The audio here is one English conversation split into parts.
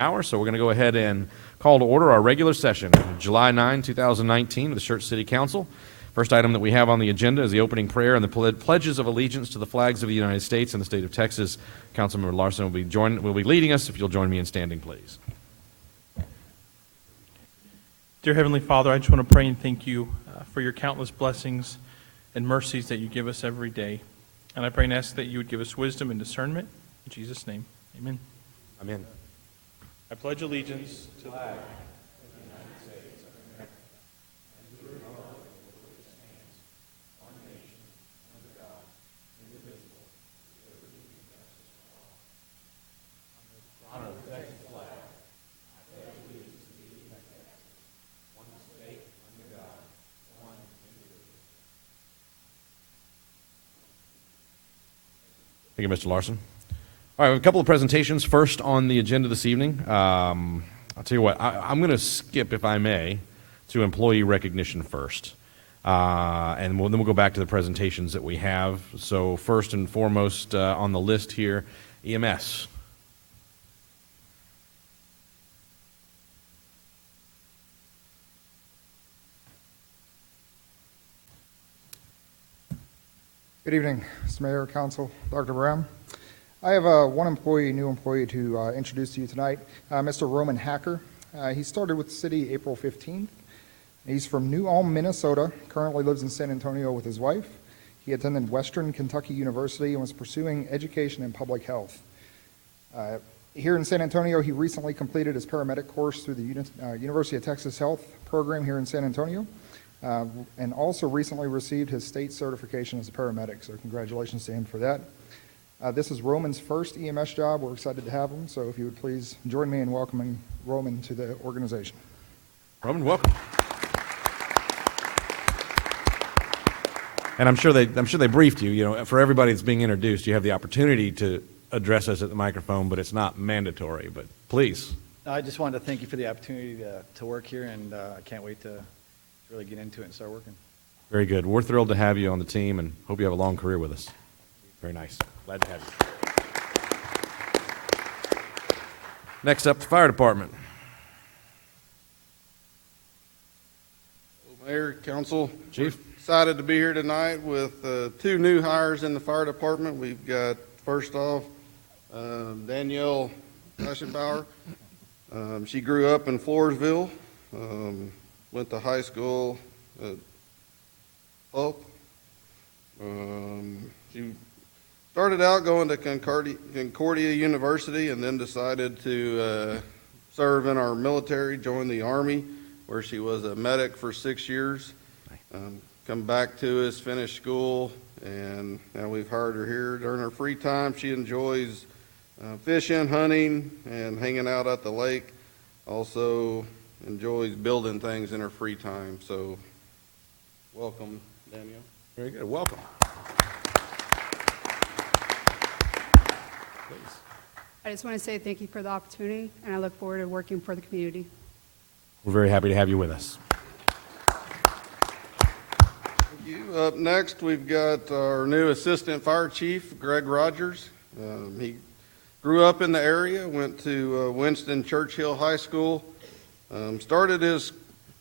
hour, so we're going to go ahead and call to order our regular session of July 9, 2019 of the Schertz City Council. First item that we have on the agenda is the opening prayer and the pledges of allegiance to the flags of the United States and the state of Texas. Councilmember Larson will be leading us. If you'll join me in standing, please. Dear Heavenly Father, I just want to pray and thank you for your countless blessings and mercies that you give us every day. And I pray and ask that you would give us wisdom and discernment. In Jesus' name, amen. Amen. I pledge allegiance to the flag of the United States of America and to the republic for which it stands, one nation, under God, indivisible, with liberty and justice for all. Honor the Texas flag. I pledge allegiance to the United States, one state, under God, one indivisible. Thank you, Mr. Larson. All right, we have a couple of presentations. First on the agenda this evening, I'll tell you what, I'm going to skip, if I may, to employee recognition first. And then we'll go back to the presentations that we have. So first and foremost on the list here, EMS. Good evening, Mr. Mayor, Council, Dr. Brown. I have one new employee to introduce to you tonight, Mr. Roman Hacker. He started with the city April 15th. He's from New Ulm, Minnesota, currently lives in San Antonio with his wife. He attended Western Kentucky University and was pursuing education in public health. Here in San Antonio, he recently completed his paramedic course through the University of Texas Health program here in San Antonio, and also recently received his state certification as a paramedic, so congratulations to him for that. This is Roman's first EMS job. We're excited to have him, so if you would please join me in welcoming Roman to the organization. Roman, welcome. And I'm sure they briefed you. You know, for everybody that's being introduced, you have the opportunity to address us at the microphone, but it's not mandatory. But please. I just wanted to thank you for the opportunity to work here, and I can't wait to really get into it and start working. Very good. We're thrilled to have you on the team and hope you have a long career with us. Very nice. Glad to have you. Next up, the fire department. Mayor, Council, Chief. we're excited to be here tonight with two new hires in the fire department. We've got, first off, Danielle Aschenbauer. She grew up in Floresville, went to high school at Pope. She started out going to Concordia University and then decided to serve in our military, joined the Army, where she was a medic for 6 years. Come back to us, finished school, and now we've hired her here. During her free time, she enjoys fishing, hunting, and hanging out at the lake. Also enjoys building things in her free time. So welcome, Danielle. Very good. Welcome. I just want to say thank you for the opportunity, and I look forward to working for the community. We're very happy to have you with us. Thank you. Up next, we've got our new Assistant Fire Chief, Greg Rogers. He grew up in the area, went to Winston Churchill High School, started his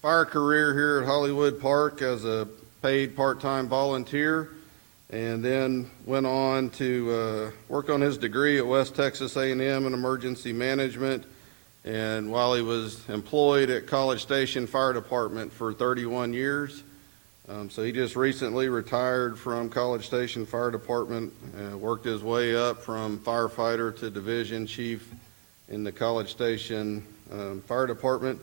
fire career here at Hollywood Park as a paid part-time volunteer, and then went on to work on his degree at West Texas A&M in emergency management, and while he was employed at College Station Fire Department for 31 years. So he just recently retired from College Station Fire Department, worked his way up from firefighter to division chief in the College Station Fire Department.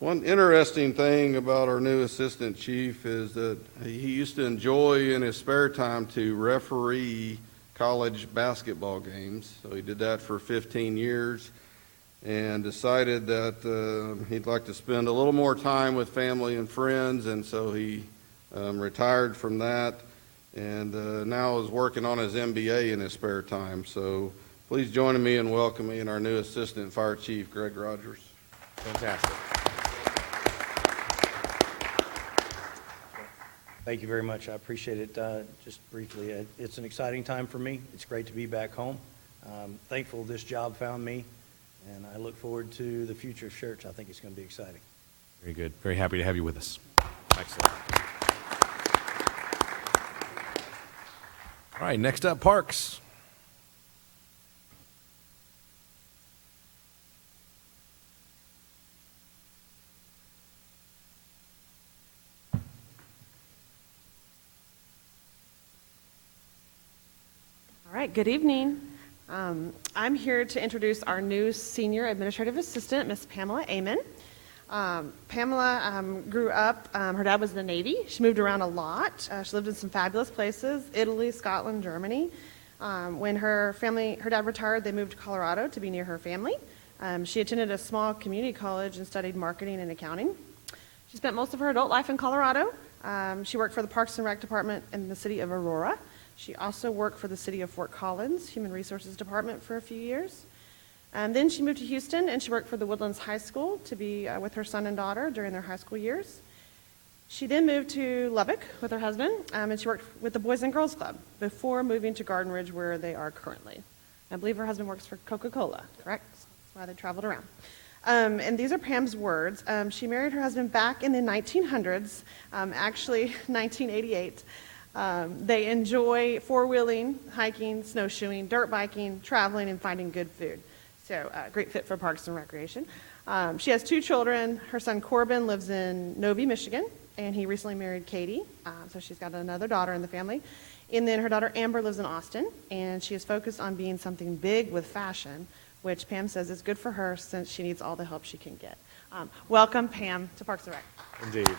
One interesting thing about our new assistant chief is that he used to enjoy in his spare time to referee college basketball games. So he did that for 15 years and decided that he'd like to spend a little more time with family and friends, and so he retired from that and now is working on his MBA in his spare time. So please join me in welcoming our new Assistant Fire Chief, Greg Rogers. Fantastic. Thank you very much. I appreciate it. Just briefly, it's an exciting time for me. It's great to be back home. Thankful this job found me. And I look forward to the future of Schertz. I think it's going to be exciting. Very good. Very happy to have you with us. Excellent. All right, next up, Parks. All right, good evening. I'm here to introduce our new Senior Administrative Assistant, Miss Pamela Amon. Pamela grew up, her dad was in the Navy. She moved around a lot. She lived in some fabulous places, Italy, Scotland, Germany. When her dad retired, they moved to Colorado to be near her family. She attended a small community college and studied marketing and accounting. She spent most of her adult life in Colorado. She worked for the Parks and Rec Department in the city of Aurora. She also worked for the city of Fort Collins Human Resources Department for a few years. And then she moved to Houston, and she worked for the Woodlands High School to be with her son and daughter during their high school years. She then moved to Lubbock with her husband, and she worked with the Boys and Girls Club before moving to Garden Ridge, where they are currently. I believe her husband works for Coca-Cola, correct? That's why they traveled around. And these are Pam's words. She married her husband back in the 1900s, actually 1988. They enjoy four-wheeling, hiking, snowshoeing, dirt biking, traveling, and finding good food. So great fit for Parks and Recreation. She has two children. Her son Corbin lives in Novi, Michigan, and he recently married Katie. So she's got another daughter in the family. And then her daughter Amber lives in Austin, and she is focused on being something big with fashion, which Pam says is good for her since she needs all the help she can get. Welcome, Pam, to Parks and Rec. Indeed.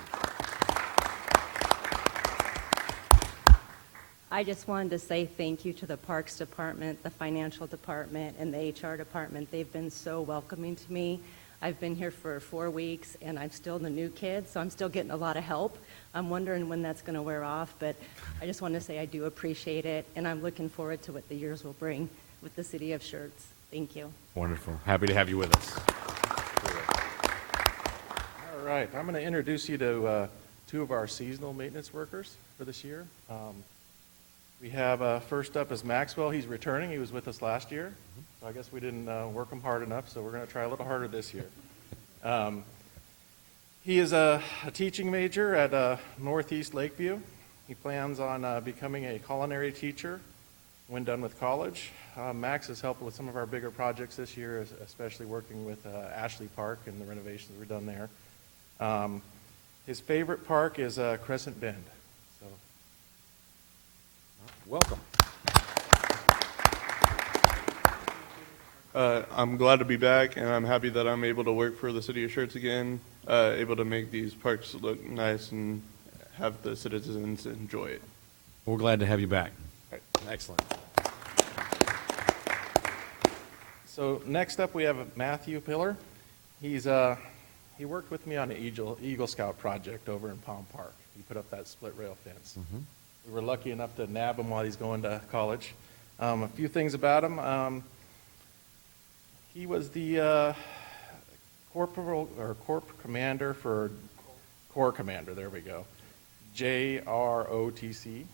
I just wanted to say thank you to the Parks Department, the Financial Department, and the HR Department. They've been so welcoming to me. I've been here for 4 weeks, and I'm still the new kid, so I'm still getting a lot of help. I'm wondering when that's going to wear off, but I just want to say I do appreciate it, and I'm looking forward to what the years will bring with the city of Schertz. Thank you. Wonderful. Happy to have you with us. All right, I'm going to introduce you to two of our seasonal maintenance workers for this year. We have first up is Maxwell. He's returning. He was with us last year. So I guess we didn't work him hard enough, so we're going to try a little harder this year. He is a teaching major at Northeast Lakeview. He plans on becoming a culinary teacher when done with college. Max has helped with some of our bigger projects this year, especially working with Ashley Park and the renovations we've done there. His favorite park is Crescent Bend. So. Welcome. I'm glad to be back, and I'm happy that I'm able to work for the city of Schertz again, able to make these parks look nice and have the citizens enjoy it. We're glad to have you back. Excellent. So next up we have Matthew Pillar. He worked with me on an Eagle Scout project over in Palm Park. He put up that split rail fence. We were lucky enough to nab him while he's going to college. A few things about him. He was the corp commander for Corps Commander. There we go. JROTC.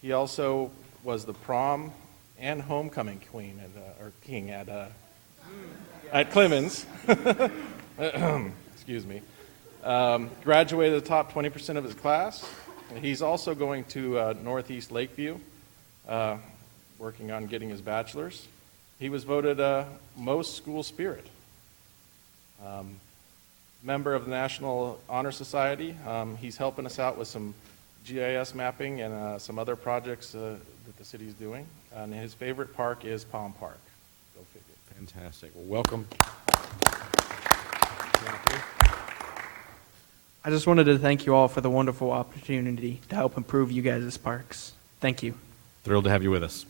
He also was the prom and homecoming queen king at Clemens. Excuse me. Graduated the top 20% of his class. He's also going to Northeast Lakeview, working on getting his bachelor's. He was voted most school spirit. Member of the National Honor Society. He's helping us out with some GIS mapping and some other projects that the city's doing. And his favorite park is Palm Park. Go figure. Fantastic. Well, welcome. I just wanted to thank you all for the wonderful opportunity to help improve you guys' parks. Thank you. Thrilled to have you with us.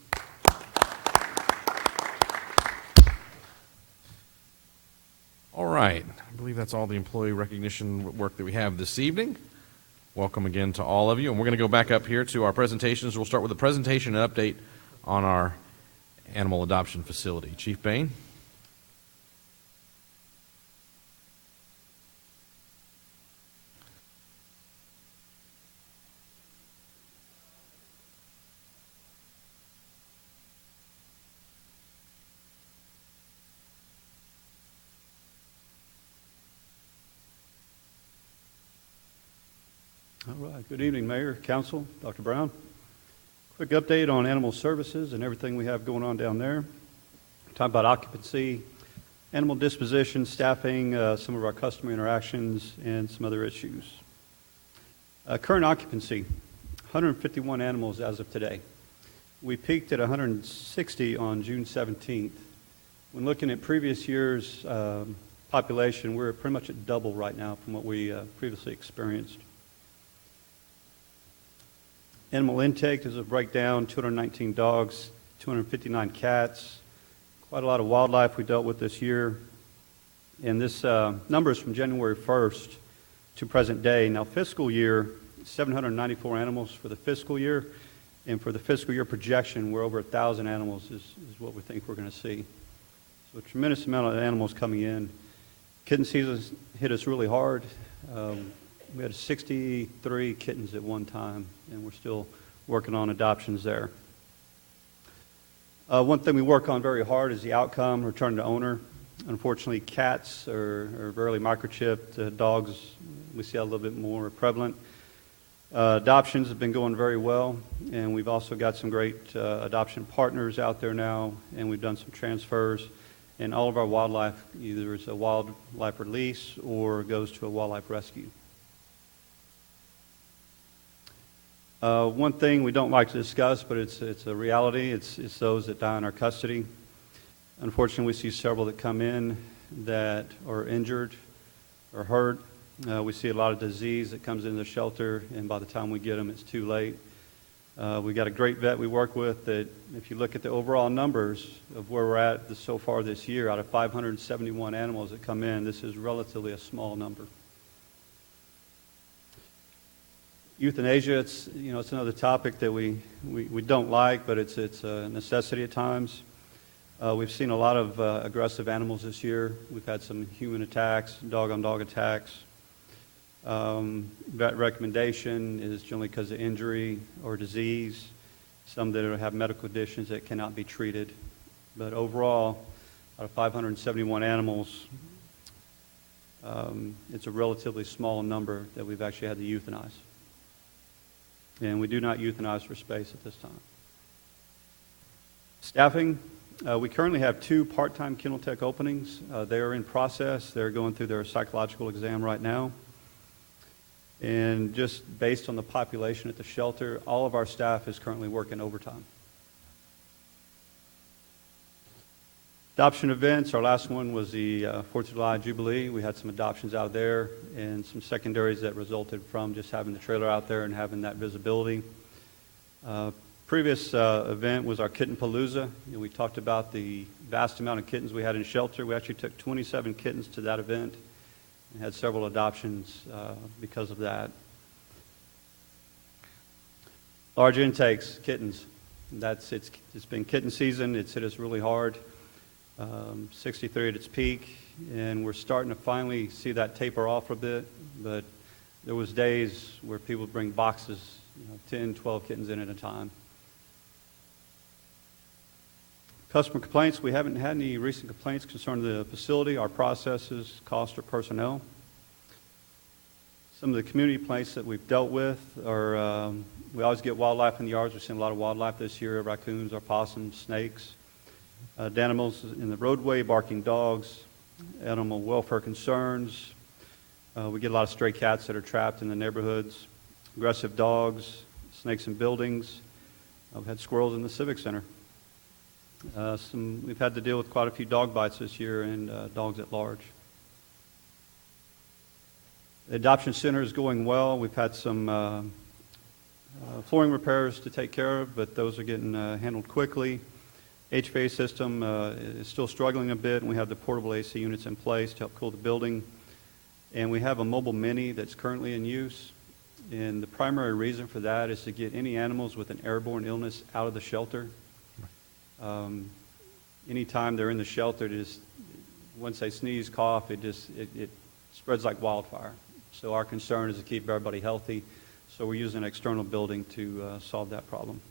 All right. I believe that's all the employee recognition work that we have this evening. Welcome again to all of you. And we're going to go back up here to our presentations. We'll start with a presentation and update on our animal adoption facility. Chief Bain. All right. Good evening, Mayor, Council, Dr. Brown. Quick update on animal services and everything we have going on down there. Talk about occupancy, animal disposition, staffing, some of our customer interactions, and some other issues. Current occupancy, 151 animals as of today. We peaked at 160 on June 17th. When looking at previous years' population, we're pretty much at double right now from what we previously experienced. Animal intake is a breakdown, 219 dogs, 259 cats, quite a lot of wildlife we dealt with this year. And this number is from January 1st to present day. Now, fiscal year, 794 animals for the fiscal year. And for the fiscal year projection, we're over 1,000 animals is what we think we're going to see. So a tremendous amount of animals coming in. Kitten season hit us really hard. We had 63 kittens at one time, and we're still working on adoptions there. One thing we work on very hard is the outcome, return to owner. Unfortunately, cats are rarely microchipped. Dogs, we see a little bit more prevalent. Adoptions have been going very well, and we've also got some great adoption partners out there now, and we've done some transfers. And all of our wildlife either is a wildlife release or goes to a wildlife rescue. One thing we don't like to discuss, but it's a reality, it's those that die in our custody. Unfortunately, we see several that come in that are injured or hurt. We see a lot of disease that comes into the shelter, and by the time we get them, it's too late. We've got a great vet we work with that, if you look at the overall numbers of where we're at so far this year, out of 571 animals that come in, this is relatively a small number. Euthanasia, it's another topic that we don't like, but it's a necessity at times. We've seen a lot of aggressive animals this year. We've had some human attacks, dog-on-dog attacks. Vet recommendation is generally because of injury or disease. Some that have medical conditions that cannot be treated. But overall, out of 571 animals, it's a relatively small number that we've actually had to euthanize. And we do not euthanize for space at this time. Staffing, we currently have 2 part-time kennel tech openings. They are in process. They're going through their psychological exam right now. And just based on the population at the shelter, all of our staff is currently working overtime. Adoption events, our last one was the 4th of July Jubilee. We had some adoptions out there and some secondaries that resulted from just having the trailer out there and having that visibility. Previous event was our Kitten Palooza. We talked about the vast amount of kittens we had in shelter. We actually took 27 kittens to that event and had several adoptions because of that. Large intakes, kittens. It's been kitten season. It's hit us really hard. 63 at its peak, and we're starting to finally see that taper off a bit, but there was days where people would bring boxes, 10, 12 kittens in at a time. Customer complaints, we haven't had any recent complaints concerning the facility, our processes, cost, or personnel. Some of the community complaints that we've dealt with are, we always get wildlife in the yards. We've seen a lot of wildlife this year, raccoons, opossums, snakes. Animals in the roadway, barking dogs, animal welfare concerns. We get a lot of stray cats that are trapped in the neighborhoods, aggressive dogs, snakes in buildings. We've had squirrels in the Civic Center. We've had to deal with quite a few dog bites this year and dogs at large. The adoption center is going well. We've had some flooring repairs to take care of, but those are getting handled quickly. HVAC system is still struggling a bit, and we have the portable AC units in place to help cool the building. And we have a mobile mini that's currently in use. And the primary reason for that is to get any animals with an airborne illness out of the shelter. Anytime they're in the shelter, once they sneeze, cough, it spreads like wildfire. So our concern is to keep everybody healthy. So we're using an external building to solve that problem.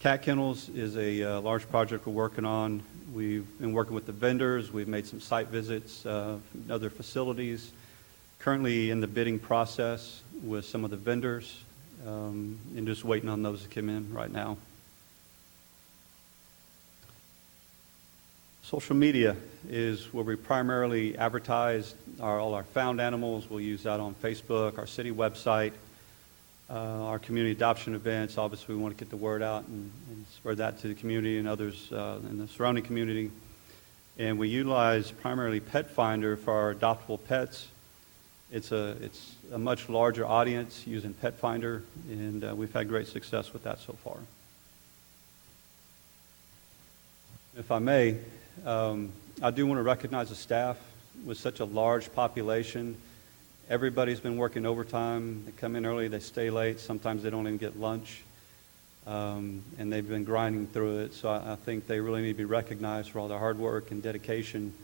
Cat kennels is a large project we're working on. We've been working with the vendors. We've made some site visits from other facilities. currently in the bidding process with some of the vendors, and just waiting on those to come in right now. Social media is where we primarily advertise all our found animals. We'll use that on Facebook, our city website, our community adoption events. Obviously, we want to get the word out and spread that to the community and others in the surrounding community. And we utilize primarily Pet Finder for our adoptable pets. It's a much larger audience using Pet Finder, and we've had great success with that so far. If I may, I do want to recognize the staff. With such a large population, everybody's been working overtime. They come in early, they stay late. Sometimes they don't even get lunch, and they've been grinding through it. So I think they really need to be recognized for all their hard work and dedication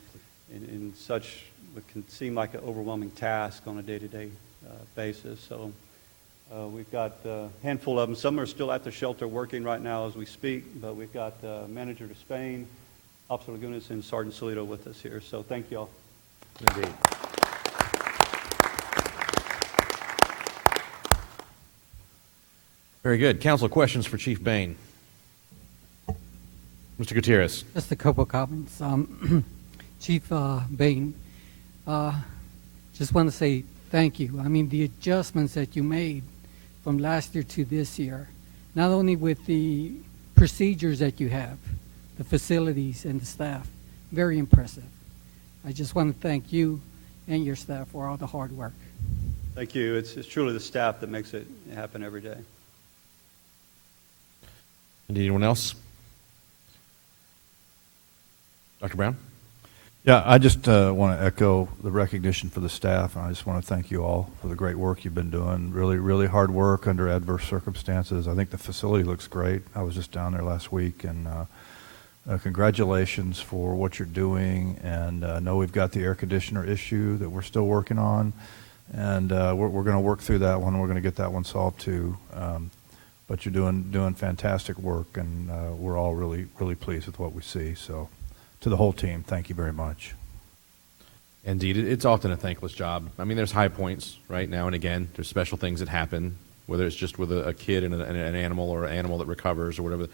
in such what can seem like an overwhelming task on a day-to-day basis. So we've got a handful of them. Some are still at the shelter working right now as we speak, but we've got Manager to Spain, Officer Lagunas, and Sergeant Solito with us here. So thank you all. Indeed. Very good. Council, questions for Chief Bain? Mr. Gutierrez. Just a couple of comments. Chief Bain, just want to say thank you. I mean, the adjustments that you made from last year to this year, not only with the procedures that you have, the facilities and the staff, very impressive. I just want to thank you and your staff for all the hard work. Thank you. It's truly the staff that makes it happen every day. Anyone else? Dr. Brown? Yeah, I just want to echo the recognition for the staff, and I just want to thank you all for the great work you've been doing. Really, really hard work under adverse circumstances. I think the facility looks great. I was just down there last week, and congratulations for what you're doing. And I know we've got the air conditioner issue that we're still working on, and we're going to work through that one. We're going to get that one solved too. But you're doing fantastic work, and we're all really, really pleased with what we see. So, to the whole team, thank you very much. Indeed, it's often a thankless job. I mean, there's high points, right, now and again. There's special things that happen, whether it's just with a kid and an animal or an animal that recovers or whatever.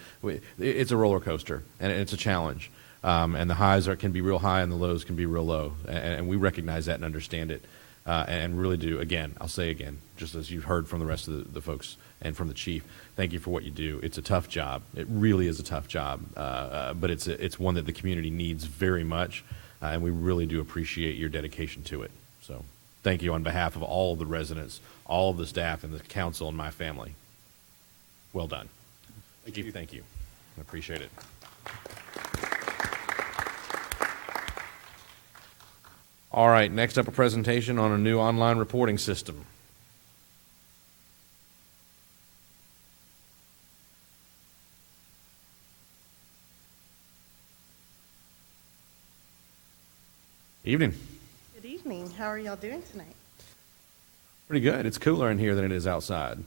It's a roller coaster, and it's a challenge. And the highs can be real high and the lows can be real low. And we recognize that and understand it. And really do, again, I'll say again, just as you've heard from the rest of the folks and from the chief, thank you for what you do. It's a tough job. It really is a tough job, but it's one that the community needs very much, and we really do appreciate your dedication to it. So thank you on behalf of all of the residents, all of the staff, and the council and my family. Well done. Chief, thank you. I appreciate it. All right, next up, a presentation on a new online reporting system. Evening. Good evening. How are y'all doing tonight? Pretty good. It's cooler in here than it is outside.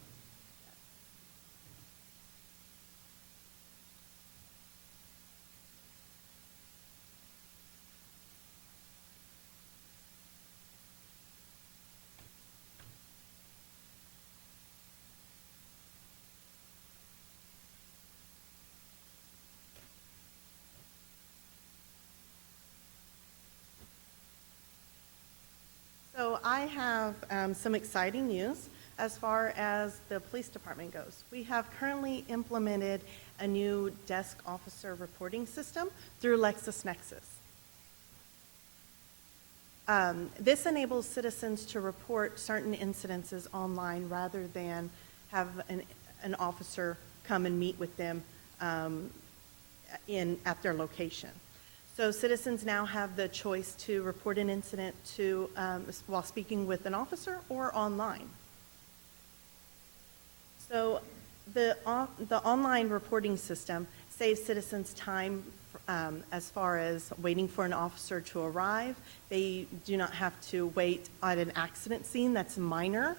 So I have some exciting news as far as the police department goes. We have currently implemented a new desk officer reporting system through LexisNexis. This enables citizens to report certain incidences online rather than have an officer come and meet with them at their location. So citizens now have the choice to report an incident while speaking with an officer or online. So the online reporting system saves citizens time as far as waiting for an officer to arrive. They do not have to wait at an accident scene that's minor.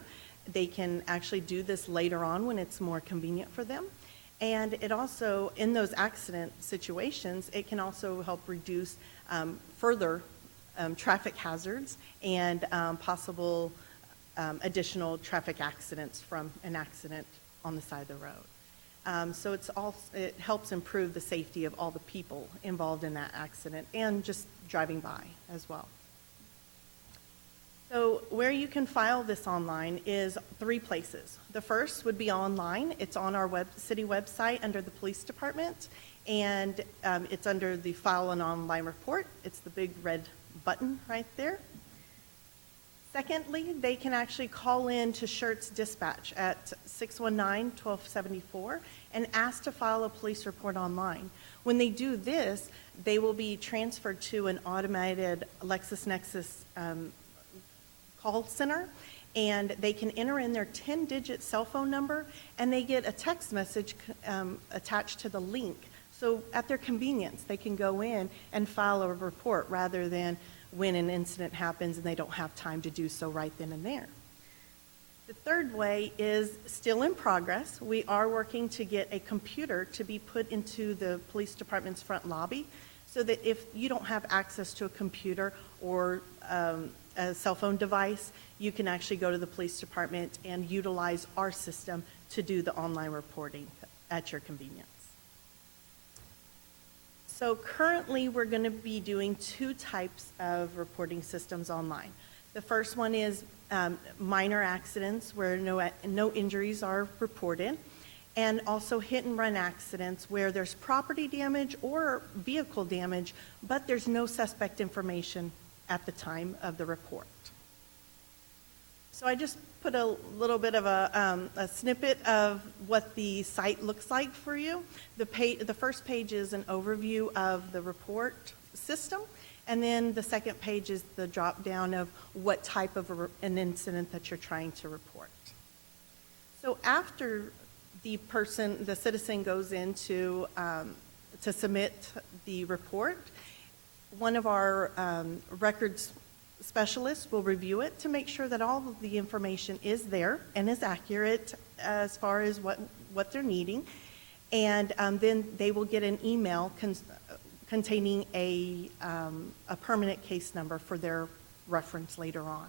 They can actually do this later on when it's more convenient for them. And it also, in those accident situations, it can also help reduce further traffic hazards and possible additional traffic accidents from an accident on the side of the road. So it helps improve the safety of all the people involved in that accident and just driving by as well. So where you can file this online is 3 places. The first would be online. It's on our city website under the police department, and it's under the File an Online Report. It's the big red button right there. Secondly, they can actually call in to Schertz Dispatch at 619-1274 and ask to file a police report online. When they do this, they will be transferred to an automated LexisNexis call center, and they can enter in their 10-digit cell phone number, and they get a text message attached to the link. So at their convenience, they can go in and file a report rather than when an incident happens and they don't have time to do so right then and there. The third way is still in progress. We are working to get a computer to be put into the police department's front lobby so that if you don't have access to a computer or a cell phone device, you can actually go to the police department and utilize our system to do the online reporting at your convenience. So currently, we're going to be doing 2 types of reporting systems online. The first one is minor accidents where no injuries are reported, and also hit-and-run accidents where there's property damage or vehicle damage, but there's no suspect information at the time of the report. So I just put a little bit of a snippet of what the site looks like for you. The first page is an overview of the report system, and then the second page is the drop down of what type of an incident that you're trying to report. So after the citizen goes in to submit the report, one of our records specialists will review it to make sure that all of the information is there and is accurate as far as what they're needing. And then they will get an email containing a permanent case number for their reference later on.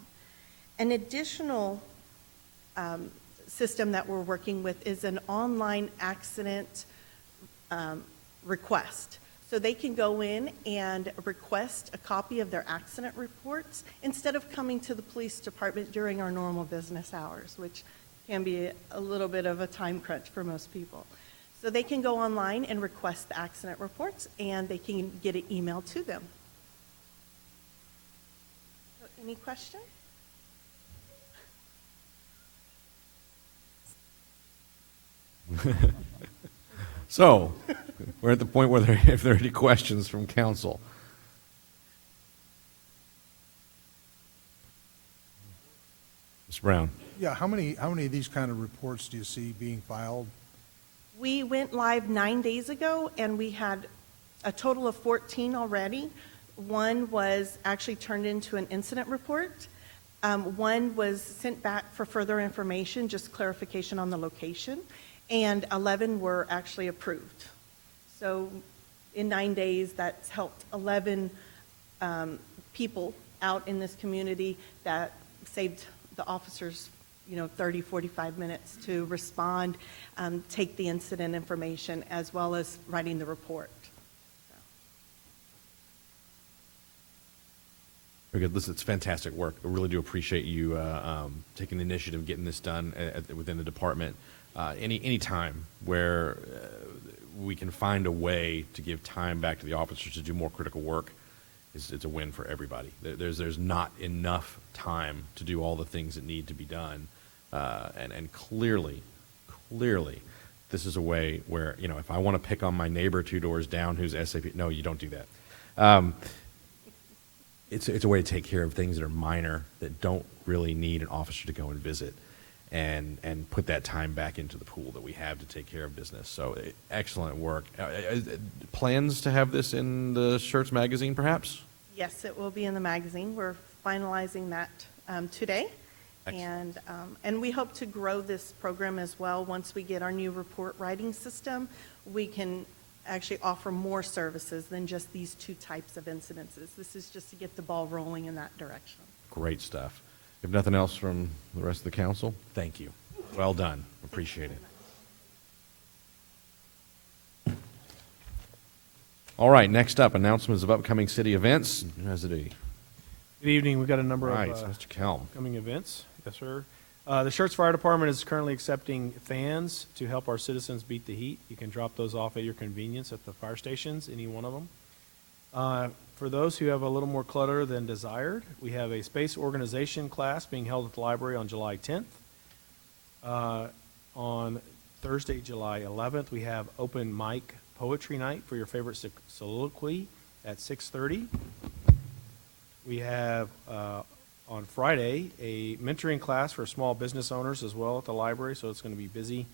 An additional system that we're working with is an online accident request. So they can go in and request a copy of their accident reports instead of coming to the police department during our normal business hours, which can be a little bit of a time crunch for most people. So they can go online and request the accident reports, and they can get it emailed to them. So any questions? So, we're at the point where if there are any questions from council. Ms. Brown. Yeah, how many of these kind of reports do you see being filed? We went live 9 days ago, and we had a total of 14 already. One was actually turned into an incident report. One was sent back for further information, just clarification on the location, and 11 were actually approved. So in 9 days, that's helped 11 people out in this community that saved the officers 30, 45 minutes to respond, take the incident information, as well as writing the report. Very good. Listen, it's fantastic work. I really do appreciate you taking the initiative, getting this done within the department. Any time where we can find a way to give time back to the officers to do more critical work, it's a win for everybody. There's not enough time to do all the things that need to be done, and clearly, this is a way where if I want to pick on my neighbor 2 doors down who's SAP, no, you don't do that. It's a way to take care of things that are minor that don't really need an officer to go and visit, and put that time back into the pool that we have to take care of business. So excellent work. Plans to have this in the Schertz magazine, perhaps? Yes, it will be in the magazine. We're finalizing that today. Excellent. And we hope to grow this program as well. Once we get our new report writing system, we can actually offer more services than just these two types of incidences. This is just to get the ball rolling in that direction. Great stuff. If nothing else from the rest of the council, thank you. Well done. Appreciate it. All right, next up, announcements of upcoming city events. Who has it? Good evening. We've got a number Right, of Mr. Kelm. upcoming events. Yes, sir. The Schertz Fire Department is currently accepting fans to help our citizens beat the heat. You can drop those off at your convenience at the fire stations, any one of them. For those who have a little more clutter than desired, we have a space organization class being held at the library on July 10th. On Thursday, July 11th, we have open mic poetry night for your favorite soliloquy at 6:30. We have on Friday a mentoring class for small business owners as well at the library, so it's going to be busy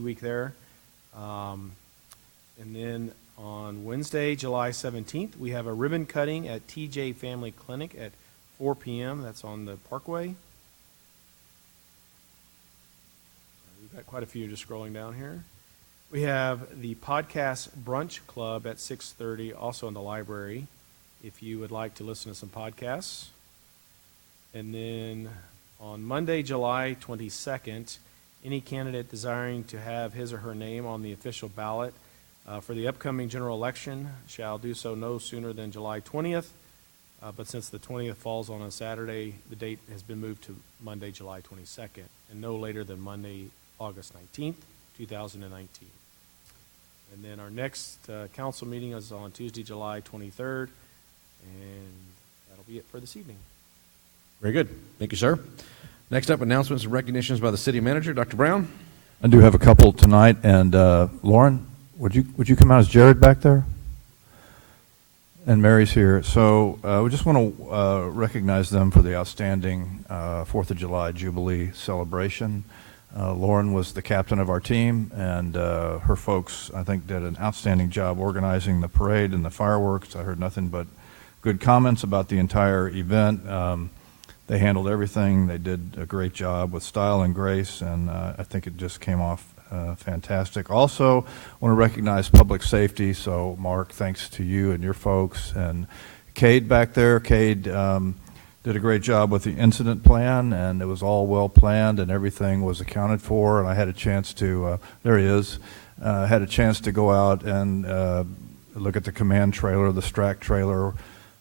week there. And then on Wednesday, July 17th, we have a ribbon cutting at TJ Family Clinic at 4 p.m. That's on the Parkway. We've got quite a few just scrolling down here. We have the Podcast Brunch Club at 6:30, also in the library, if you would like to listen to some podcasts. And then on Monday, July 22nd, any candidate desiring to have his or her name on the official ballot for the upcoming general election shall do so no sooner than July 20th. But since the 20th falls on a Saturday, the date has been moved to Monday, July 22nd, and no later than Monday, August 19th, 2019. And then our next council meeting is on Tuesday, July 23rd, and that'll be it for this evening. Very good. Thank you, sir. Next up, announcements and recognitions by the city manager. Dr. Brown? I do have a couple tonight, and Lauren, would you come out as Jared back there? And Mary's here. So we just want to recognize them for the outstanding 4th of July Jubilee celebration. Lauren was the captain of our team, and her folks, I think, did an outstanding job organizing the parade and the fireworks. I heard nothing but good comments about the entire event. They handled everything. They did a great job with style and grace, and I think it just came off fantastic. Also, want to recognize public safety. So, Mark, thanks to you and your folks. And Cade back there. Cade did a great job with the incident plan, and it was all well planned, and everything was accounted for. And I had a chance to, there he is, had a chance to go out and look at the command trailer, the STRAC trailer,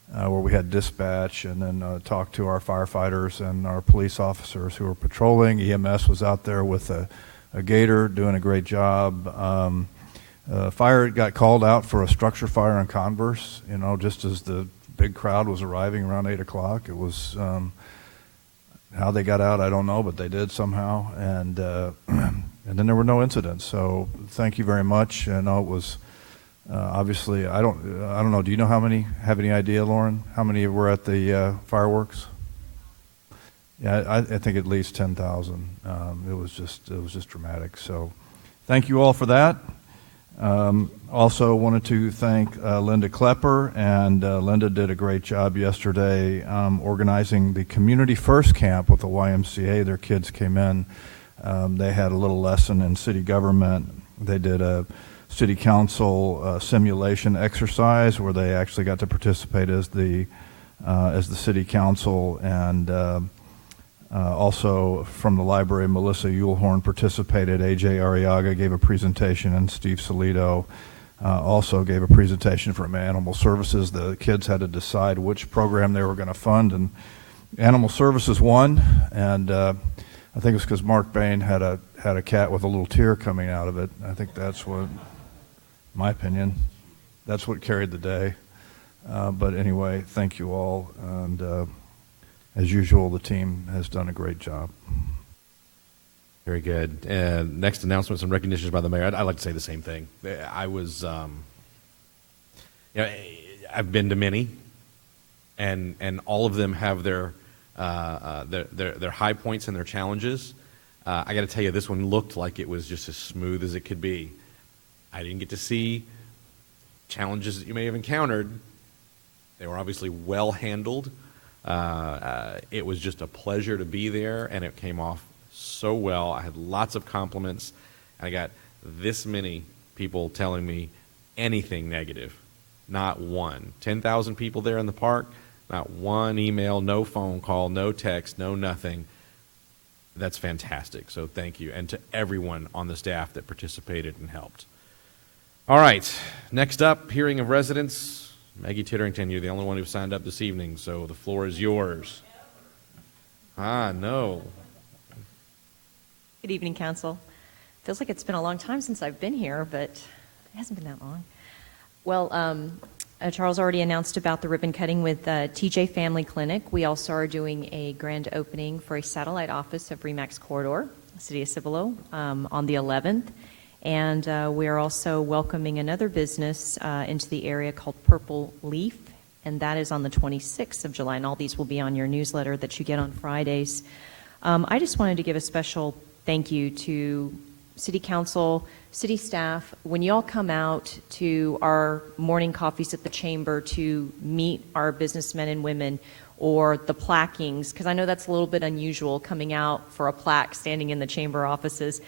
where we had dispatch, and then talk to our firefighters and our police officers who were patrolling. EMS was out there with a gator doing a great job. Fire got called out for a structure fire in Converse, just as the big crowd was arriving around 8 o'clock. It was, how they got out, I don't know, but they did somehow. And then there were no incidents. So thank you very much. I know it was, obviously, I don't know. Do you know have any idea, Lauren, how many were at the fireworks? Yeah, I think at least 10,000. It was just dramatic. So thank you all for that. Also wanted to thank Linda Klepper, and Linda did a great job yesterday organizing the Community First Camp with the YMCA. Their kids came in. They had a little lesson in city government. They did a city council simulation exercise where they actually got to participate as the city council, and also from the library, Melissa Yulhorn participated. AJ Arriaga gave a presentation, and Steve Solito also gave a presentation from Animal Services. The kids had to decide which program they were going to fund, and Animal Services won. And I think it was because Mark Bain had a cat with a little tear coming out of it. I think that's what, in my opinion, that's what carried the day. But anyway, thank you all, and as usual, the team has done a great job. Very good. And next, announcements and recognitions by the mayor. I'd like to say the same thing. I was, I've been to many, and all of them have their high points and their challenges. I got to tell you, this one looked like it was just as smooth as it could be. I didn't get to see challenges that you may have encountered. They were obviously well handled. It was just a pleasure to be there, and it came off so well. I had lots of compliments. I got this many people telling me anything negative. Not one. 10,000 people there in the park, not one email, no phone call, no text, no nothing. That's fantastic. So thank you. And to everyone on the staff that participated and helped. All right. Next up, hearing of residents. Maggie Titterington, you're the only one who signed up this evening, so the floor is yours. No. Good evening, Council. Feels like it's been a long time since I've been here, but it hasn't been that long. Well, Charles already announced about the ribbon cutting with TJ Family Clinic. We also are doing a grand opening for a satellite office of RE/MAX Corridor, City of Cibolo, on the 11th. And we are also welcoming another business into the area called Purple Leaf, and that is on the 26th of July. And all these will be on your newsletter that you get on Fridays. I just wanted to give a special thank you to City Council, city staff. When you all come out to our morning coffees at the chamber to meet our businessmen and women, or the plaquings, because I know that's a little bit unusual coming out for a plaque standing in the chamber offices.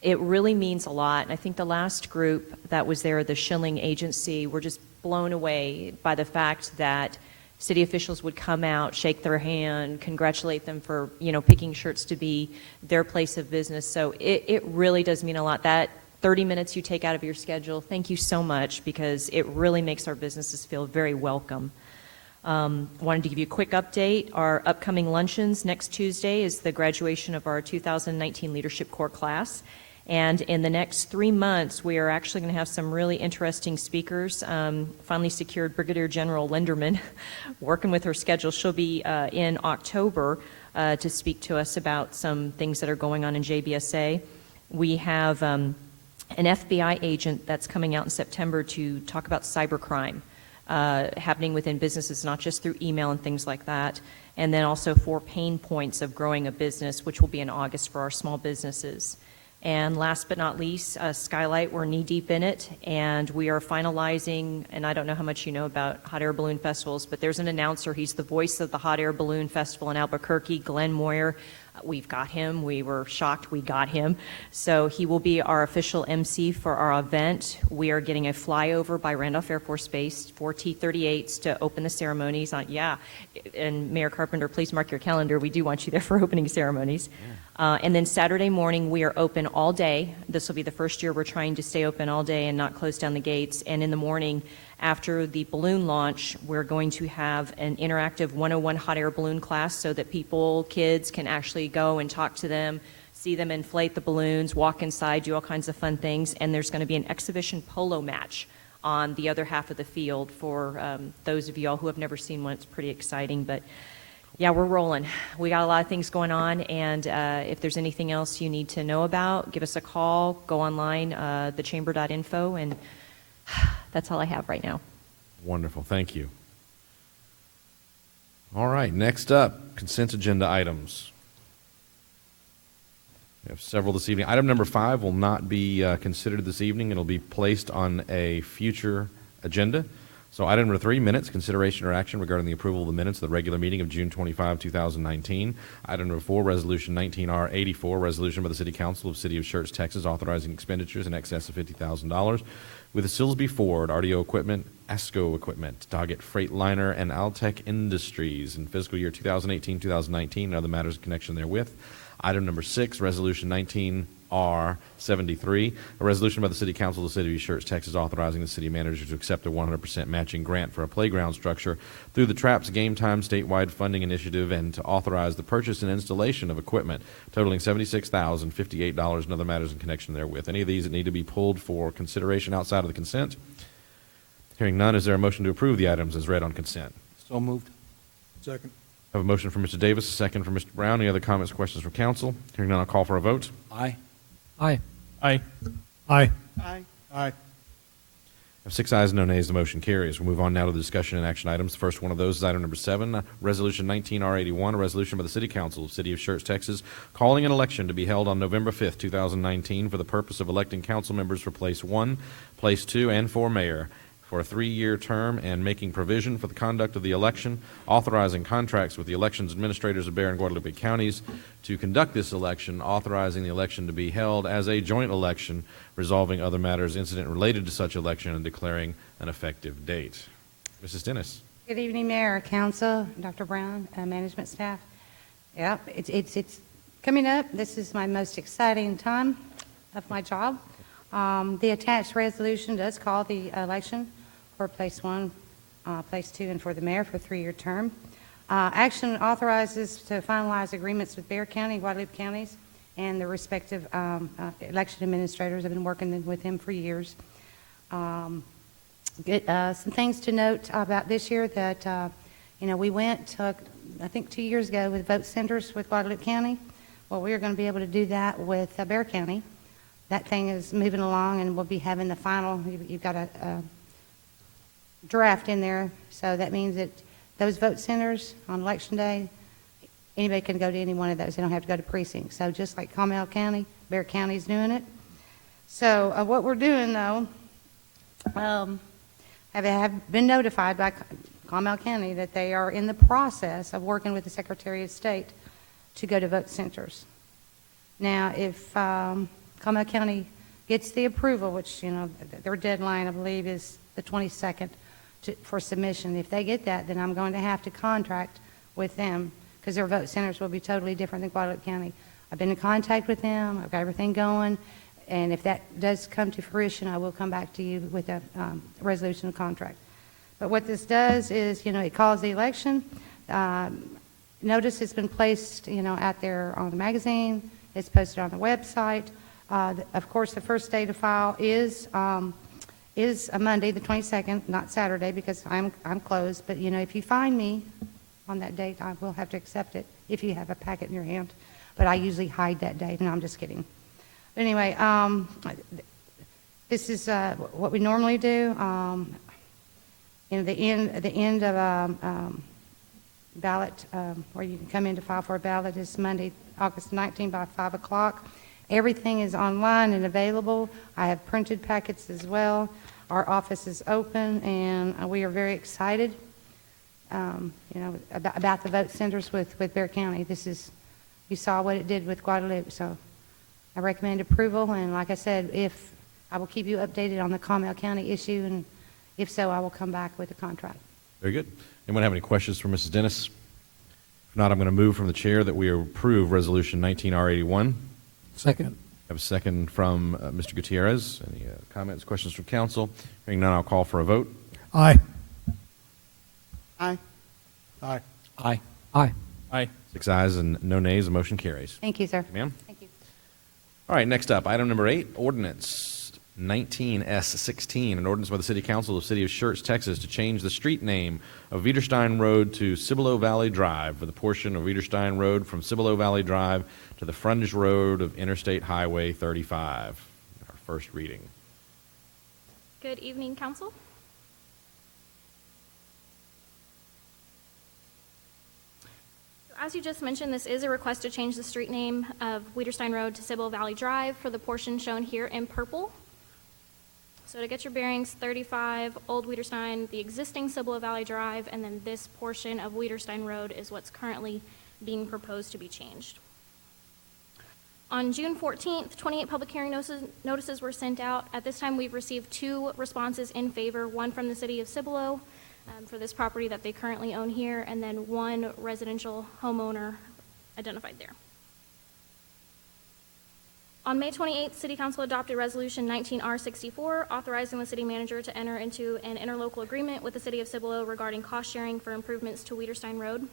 It really means a lot. And I think the last group that was there, the Schilling Agency, were just blown away by the fact that city officials would come out, shake their hand, congratulate them for, picking Schertz to be their place of business. So it really does mean a lot. That 30 minutes you take out of your schedule, thank you so much, because it really makes our businesses feel very welcome. Wanted to give you a quick update. Our upcoming luncheons next Tuesday is the graduation of our 2019 Leadership Corps class. And in the next 3 months, we are actually going to have some really interesting speakers. Finally secured Brigadier General Linderman, working with her schedule. She'll be in October to speak to us about some things that are going on in JBSA. We have an FBI agent that's coming out in September to talk about cybercrime happening within businesses, not just through email and things like that. And then also 4 pain points of growing a business, which will be in August for our small businesses. And last but not least, Skylight, we're knee-deep in it, and we are finalizing, and I don't know how much you know about hot air balloon festivals, but there's an announcer. He's the voice of the hot air balloon festival in Albuquerque, Glenn Moyer. We've got him. We were shocked we got him. So he will be our official MC for our event. We are getting a flyover by Randolph Air Force Base, 4 T-38s to open the ceremonies. And Mayor Carpenter, please mark your calendar. We do want you there for opening ceremonies. And then Saturday morning, we are open all day. This will be the first year we're trying to stay open all day and not close down the gates. And in the morning, after the balloon launch, we're going to have an interactive 101 hot air balloon class so that kids can actually go and talk to them, see them inflate the balloons, walk inside, do all kinds of fun things. And there's going to be an exhibition polo match on the other half of the field for those of you all who have never seen one. It's pretty exciting, but yeah, we're rolling. We got a lot of things going on, and if there's anything else you need to know about, give us a call, go online, thechamber.info, and that's all I have right now. Wonderful. Thank you. All right. Next up, consent agenda items. We have several this evening. Item number 5 will not be considered this evening. It'll be placed on a future agenda. So item number 3, minutes, consideration or action regarding the approval of the minutes of the regular meeting of June 25, 2019. Item number 4, resolution 19R84, resolution by the City Council of the City of Schertz, Texas, authorizing expenditures in excess of $50,000 with the Silsby Ford, RDO Equipment, ASCO Equipment, Doggett Freightliner, and Altec Industries in fiscal year 2018-2019 and other matters in connection therewith. Item number 6, resolution 19R73, a resolution by the City Council of the City of Schertz, Texas, authorizing the city manager to accept a 100% matching grant for a playground structure through the TRAPS Game Time statewide funding initiative, and to authorize the purchase and installation of equipment totaling $76,058 and other matters in connection therewith. Any of these that need to be pulled for consideration outside of the consent? Hearing none, is there a motion to approve the items as read on consent? So moved. Second. I have a motion from Mr. Davis, a second from Mr. Brown. Any other comments or questions from council? Hearing none, I'll call for a vote. Aye. Aye. Aye. Aye. Aye. Aye. I have 6 ayes and no nays. The motion carries. We'll move on now to the discussion and action items. The first one of those is item number 7, resolution 19R81, a resolution by the City Council of the City of Schertz, Texas, calling an election to be held on November 5th, 2019 for the purpose of electing council members for place 1, place 2, and for mayor for a 3-year term and making provision for the conduct of the election, authorizing contracts with the elections administrators of Bexar and Guadalupe counties to conduct this election, authorizing the election to be held as a joint election, resolving other matters incident related to such election, and declaring an effective date. Mrs. Dennis. Good evening, Mayor, Council, Dr. Brown, management staff. Yep, it's coming up. This is my most exciting time of my job. The attached resolution does call the election for place 1, place 2, and for the mayor for a 3-year term. Action authorizes to finalize agreements with Bexar County and Guadalupe counties and the respective election administrators. I've been working with them for years. Some things to note about this year that, we went, I think 2 years ago with vote centers with Guadalupe County. Well, we are going to be able to do that with Bexar County. That thing is moving along, and we'll be having the final. You've got a draft in there, so that means that those vote centers on Election Day, anybody can go to any one of those. They don't have to go to precincts. So just like Comal County, Bexar County's doing it. So what we're doing, though, have been notified by Comal County that they are in the process of working with the Secretary of State to go to vote centers. Now, if Comal County gets the approval, which, their deadline, I believe, is the 22nd for submission. If they get that, then I'm going to have to contract with them because their vote centers will be totally different than Guadalupe County. I've been in contact with them. I've got everything going. And if that does come to fruition, I will come back to you with a resolution of contract. But what this does is, it calls the election. Notice has been placed, out there on the magazine. It's posted on the website. Of course, the first day to file is a Monday, the 22nd, not Saturday, because I'm closed. But if you find me on that date, I will have to accept it if you have a packet in your hand. But I usually hide that date. No, I'm just kidding. But anyway, this is what we normally do. The end of a ballot, where you can come in to file for a ballot, is Monday, August 19 by 5 o'clock. Everything is online and available. I have printed packets as well. Our office is open, and we are very excited, about the vote centers with Bexar County. You saw what it did with Guadalupe, so I recommend approval. And like I said, if I will keep you updated on the Comal County issue, and if so, I will come back with a contract. Very good. Anyone have any questions for Mrs. Dennis? If not, I'm going to move from the chair that we approve Resolution 19R81. Second. I have a second from Mr. Gutierrez. Any comments, questions from council? Hearing none, I'll call for a vote. Aye. Aye. Aye. Aye. Aye. Aye. 6 ayes and no nays. The motion carries. Thank you, sir. Ma'am? Thank you. All right, next up, item number 8, ordinance 19S16, an ordinance by the City Council of the City of Schertz, Texas, to change the street name of Wiederstein Road to Cibolo Valley Drive for the portion of Wiederstein Road from Cibolo Valley Drive to the frontage road of Interstate Highway 35. Our first reading. Good evening, Council. As you just mentioned, this is a request to change the street name of Wiederstein Road to Cibolo Valley Drive for the portion shown here in purple. So to get your bearings, 35 Old Wiederstein, the existing Cibolo Valley Drive, and then this portion of Wiederstein Road is what's currently being proposed to be changed. On June 14th, 28 public hearing notices were sent out. At this time, we've received 2 responses in favor, one from the City of Cibolo for this property that they currently own here, and then 1 residential homeowner identified there. On May 28th, City Council adopted Resolution 19R64, authorizing the city manager to enter into an interlocal agreement with the City of Cibolo regarding cost sharing for improvements to Wiederstein Road.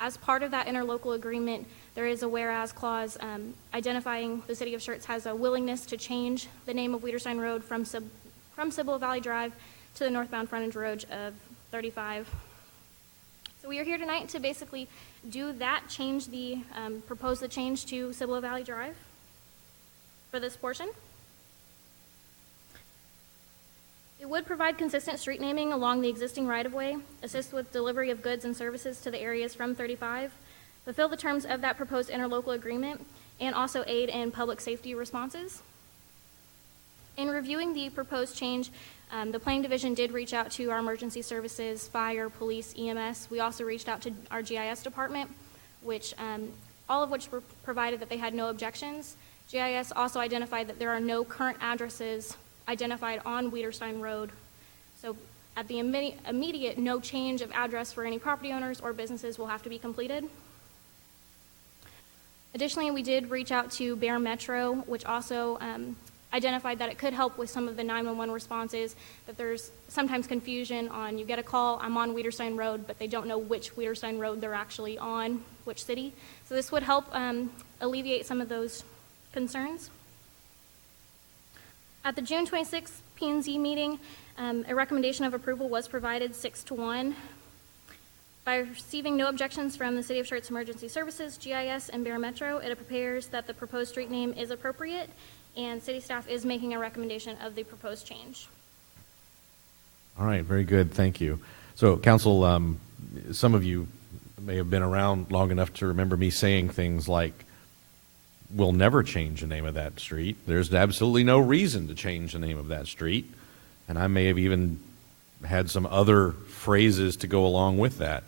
As part of that interlocal agreement, there is a whereas clause identifying the City of Schertz has a willingness to change the name of Wiederstein Road from Cibolo Valley Drive to the northbound frontage road of 35. So we are here tonight to basically do that, propose the change to Cibolo Valley Drive for this portion. It would provide consistent street naming along the existing right-of-way, assist with delivery of goods and services to the areas from 35, fulfill the terms of that proposed interlocal agreement, and also aid in public safety responses. In reviewing the proposed change, The planning division did reach out to our emergency services, fire, police, EMS. We also reached out to our GIS department, which all of which were provided that they had no objections. GIS also identified that there are no current addresses identified on Wiederstein Road. So at the immediate, no change of address for any property owners or businesses will have to be completed. Additionally, we did reach out to Bear Metro, which also identified that it could help with some of the 911 responses, that there's sometimes confusion on, you get a call, I'm on Wiederstein Road, but they don't know which Wiederstein Road they're actually on, which city. So this would help alleviate some of those concerns. At the June 26th P&Z meeting, a recommendation of approval was provided 6-1. By receiving no objections from the City of Schertz Emergency Services, GIS, and Bear Metro, it appears that the proposed street name is appropriate, and city staff is making a recommendation of the proposed change. All right, very good, thank you. So, council, some of you may have been around long enough to remember me saying things like, we'll never change the name of that street. There's absolutely no reason to change the name of that street. And I may have even had some other phrases to go along with that.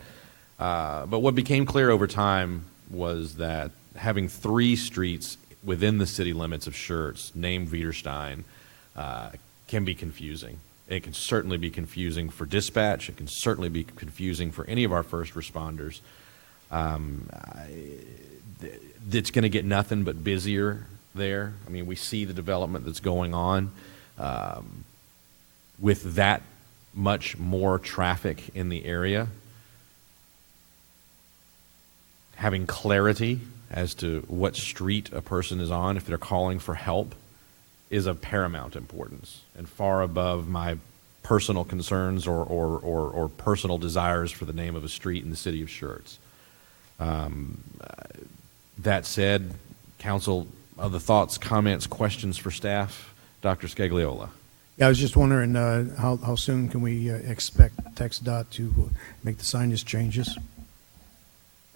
But what became clear over time was that having 3 streets within the city limits of Schertz named Wiederstein can be confusing. It can certainly be confusing for dispatch. It can certainly be confusing for any of our first responders. It's going to get nothing but busier there. I mean, we see the development that's going on. With that much more traffic in the area, having clarity as to what street a person is on if they're calling for help is of paramount importance and far above my personal concerns or personal desires for the name of a street in the city of Schertz. That said, council, other thoughts, comments, questions for staff? Dr. Scagliola. Yeah, I was just wondering, how soon can we expect TxDOT to make the signage changes?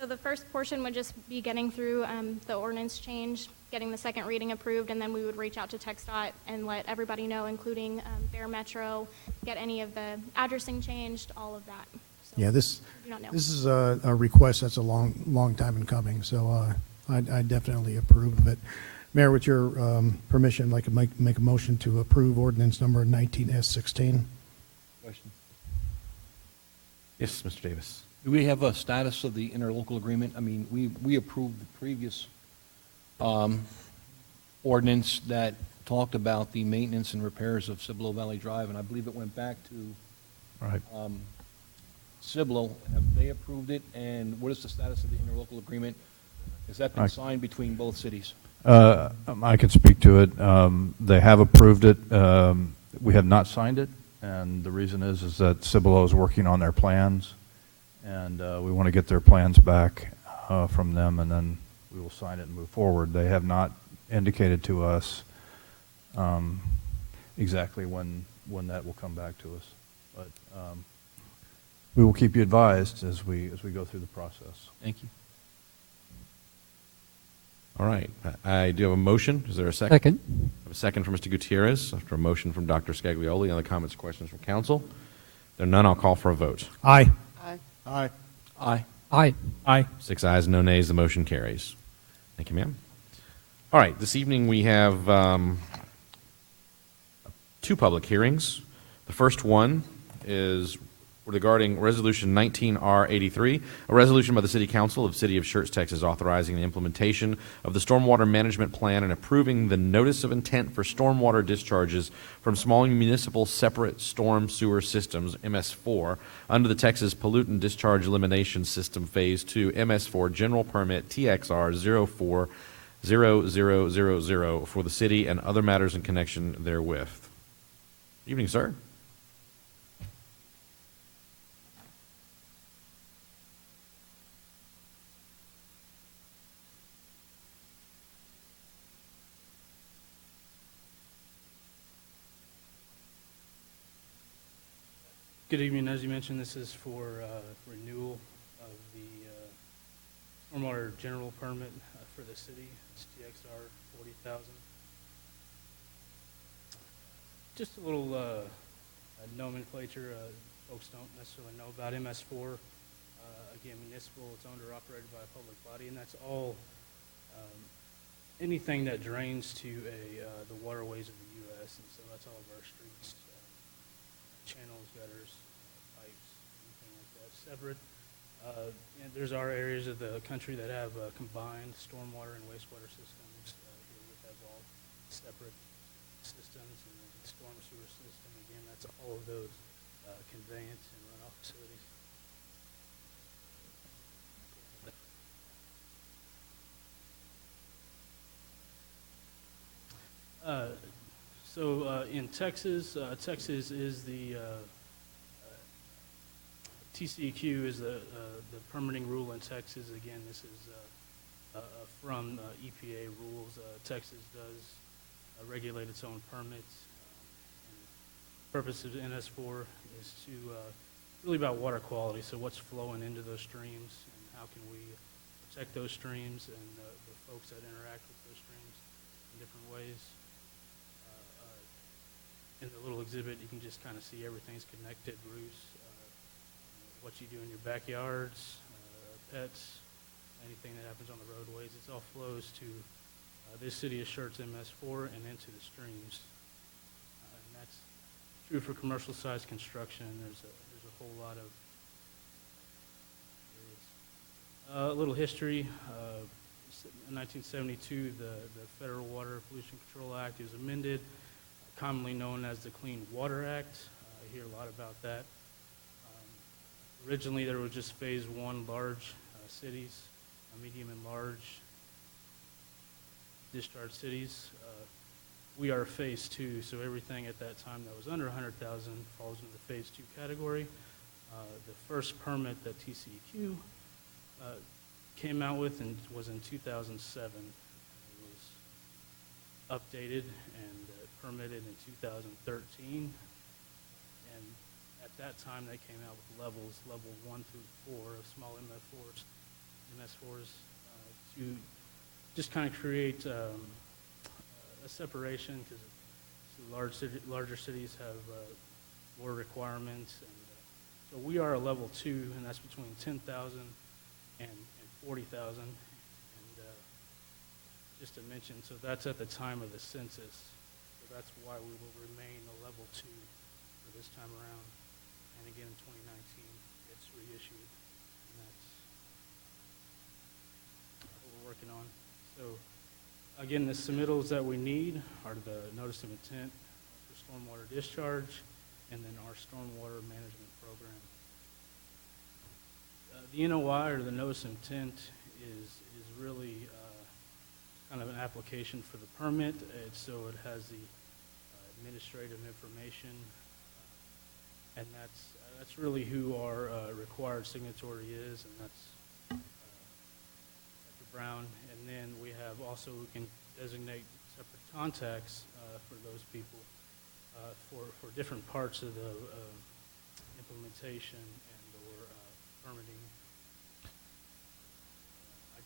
So the first portion would just be getting through the ordinance change, getting the second reading approved, and then we would reach out to TxDOT and let everybody know, including Bear Metro, get any of the addressing changed, all of that. So Yeah, this do not know. is a request that's a long time in coming, so I definitely approve of it. Mayor, with your permission, I'd like to make a motion to approve ordinance number 19S16. Question. Yes, Mr. Davis. Do we have a status of the interlocal agreement? I mean, we approved the previous ordinance that talked about the maintenance and repairs of Cibolo Valley Drive, and I believe it went back to Right. Cibolo. Have they approved it, and what is the status of the interlocal agreement? Has that been signed between both cities? I can speak to it. They have approved it. We have not signed it, and the reason is that Cibolo is working on their plans, and we want to get their plans back from them, and then we will sign it and move forward. They have not indicated to us exactly when that will come back to us, but we will keep you advised as we go through the process. Thank you. All right. I do have a motion. Is there a second? Second. I have a second from Mr. Gutierrez. After a motion from Dr. Scaglioli. Other comments or questions from council? If there are none, I'll call for a vote. Aye. Aye. Aye. Aye. Aye. Aye. 6 ayes, no nays. The motion carries. Thank you, ma'am. All right. This evening we have 2 public hearings. The first one is regarding Resolution 19R83, a resolution by the City Council of the City of Schertz, Texas, authorizing the implementation of the Stormwater Management Plan and approving the Notice of Intent for Stormwater Discharges from Small Municipal Separate Storm Sewer Systems, MS4, under the Texas Pollutant Discharge Elimination System Phase 2, MS4 General Permit TXR 040000 for the city and other matters in connection therewith. Evening, sir. Good evening. As you mentioned, this is for renewal of the stormwater general permit for the city. It's TXR 40,000. Just a little nomenclature. Folks don't necessarily know about MS4. Again, municipal, it's owned or operated by a public body, and that's all anything that drains to the waterways of the U.S., and so that's all of our streets, channels, gutters, pipes, anything like that. Separate. And there's our areas of the country that have combined stormwater and wastewater systems. Here we have all separate systems, and then the storm sewer system, again, that's all of those conveyance and runoff facilities. In Texas, Texas is the TCEQ is the permitting rule in Texas. Again, this is from EPA rules. Texas does regulate its own permits. The purpose of NS4 is to really about water quality. So what's flowing into those streams, and how can we protect those streams and the folks that interact with those streams in different ways. In the little exhibit, you can just kind of see everything's connected: roofs, what you do in your backyards, pets, anything that happens on the roadways. It all flows to this city of Schertz MS4 and into the streams. And that's true for commercial-sized construction. There's a whole lot of areas. A little history. In 1972, the Federal Water Pollution Control Act was amended, commonly known as the Clean Water Act. I hear a lot about that. Originally, there was just phase one, large cities, medium and large discharge cities. We are phase two, so everything at that time that was under 100,000 falls into the phase two category. The first permit that TCEQ came out with was in 2007. It was updated and permitted in 2013, and at that time they came out with levels, level 1 through 4 of small MS4s, to just kind of create a separation, because larger cities have more requirements, and so we are a level 2, and that's between 10,000 and 40,000, and just to mention, so that's at the time of the census. That's why we will remain a level 2 for this time around. And again, in 2019, it's reissued. And that's what we're working on. So again, the submittals that we need are the notice of intent for stormwater discharge, and then our stormwater management program. The NOI, or the notice of intent, is really kind of an application for the permit. So it has the administrative information, and that's really who our required signatory is, and that's Dr. Brown. And then we can designate separate contacts for those people for different parts of the implementation and or permitting.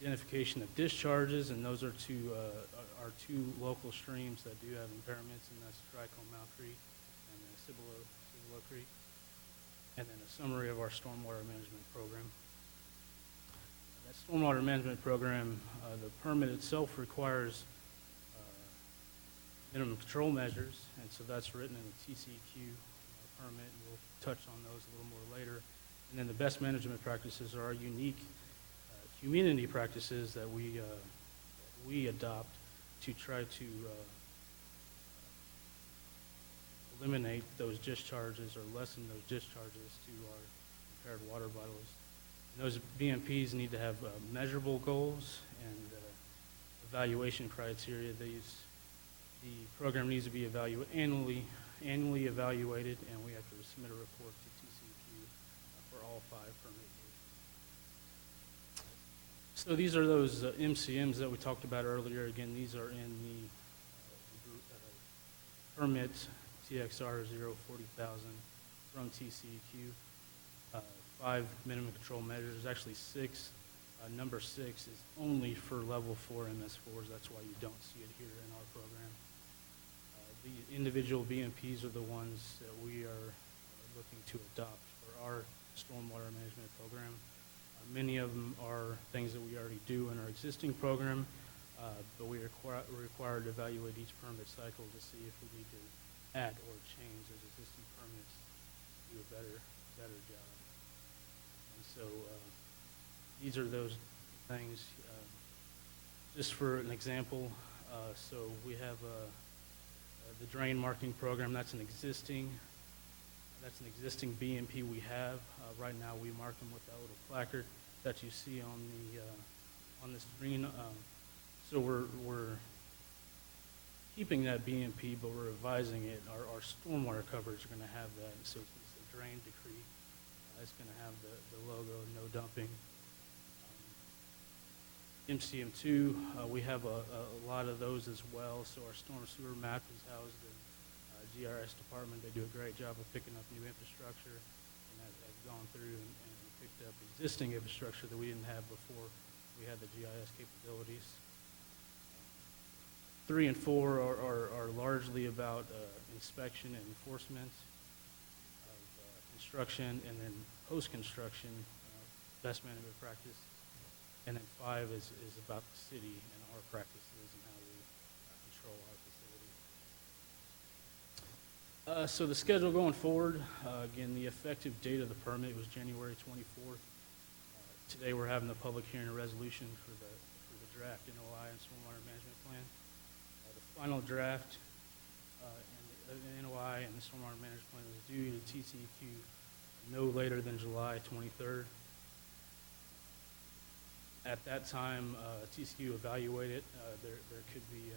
Identification of discharges, and those are two local streams that do have impairments, and that's Drycombe Creek and Cibolo Creek, and then a summary of our stormwater management program. That stormwater management program, the permit itself requires minimum control measures, and so that's written in the TCEQ permit, and we'll touch on those a little more later. And then the best management practices are our unique community practices that we adopt to try to eliminate those discharges or lessen those discharges to our impaired water bodies. And those BMPs need to have measurable goals and evaluation criteria. The program needs to be annually evaluated, and we have to submit a report to TCEQ for all 5 permit years. So these are those MCMs that we talked about earlier. Again, these are in the permit TXR 040,000 from TCEQ. 5 minimum control measures. There's actually 6. Number 6 is only for level 4 MS4s. That's why you don't see it here in our program. The individual BMPs are the ones that we are looking to adopt for our stormwater management program. Many of them are things that we already do in our existing program, but we're required to evaluate each permit cycle to see if we need to add or change those existing permits to do a better job. And so these are those things. Just for an example, so we have the drain marking program. That's an existing BMP we have. Right now, we mark them with that little placard that you see on the screen. So we're keeping that BMP, but we're revising it. Our stormwater coverage are going to have that. So it's a drain decree. It's going to have the logo, no dumping. MCM2, we have a lot of those as well. So our storm sewer map is housed in GRS department. They do a great job of picking up new infrastructure, and I've gone through and picked up existing infrastructure that we didn't have before we had the GIS capabilities. 3 and 4 are largely about inspection and enforcement of construction, and then post-construction best management practice. And then 5 is about the city and our practices and how we control our facility. So the schedule going forward, again, the effective date of the permit was January 24th. Today we're having the public hearing and resolution for the draft NOI and stormwater management plan. The final draft and the NOI and the stormwater management plan is due to TCEQ no later than July 23rd. At that time, TCEQ evaluate it. There could be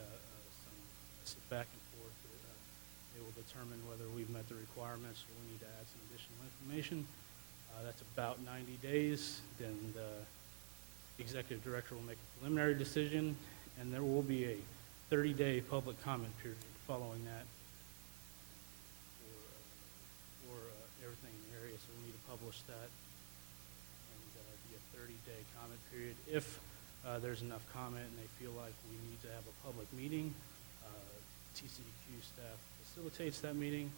some back and forth. They will determine whether we've met the requirements or we need to add some additional information. That's about 90 days. Then the executive director will make a preliminary decision, and there will be a 30-day public comment period following that for everything in the area. So we'll need to publish that. Be a 30-day comment period. If there's enough comment and they feel like we need to have a public meeting, TCEQ staff facilitates that meeting,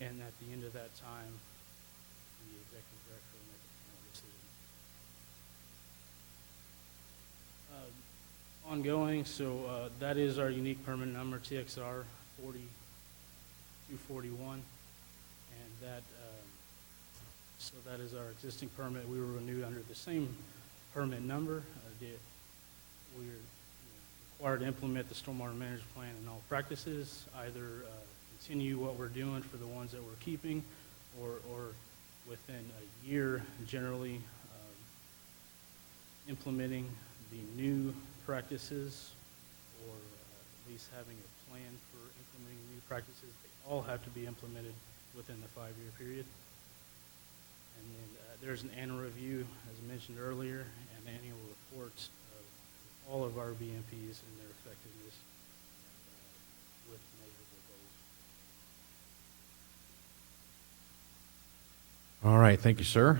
and at the end of that time, the executive director will make a final decision. Ongoing, so that is our unique permit number, TXR 40241, and that so that is our existing permit. We were renewed under the same permit number. We're required to implement the stormwater management plan in all practices, either continue what we're doing for the ones that we're keeping, or within a year, generally implementing the new practices, or at least having a plan for implementing new practices. They all have to be implemented within the 5-year period. And then there's an annual review, as I mentioned earlier, and annual reports of all of our BMPs and their effectiveness with measurable goals. All right, thank you, sir.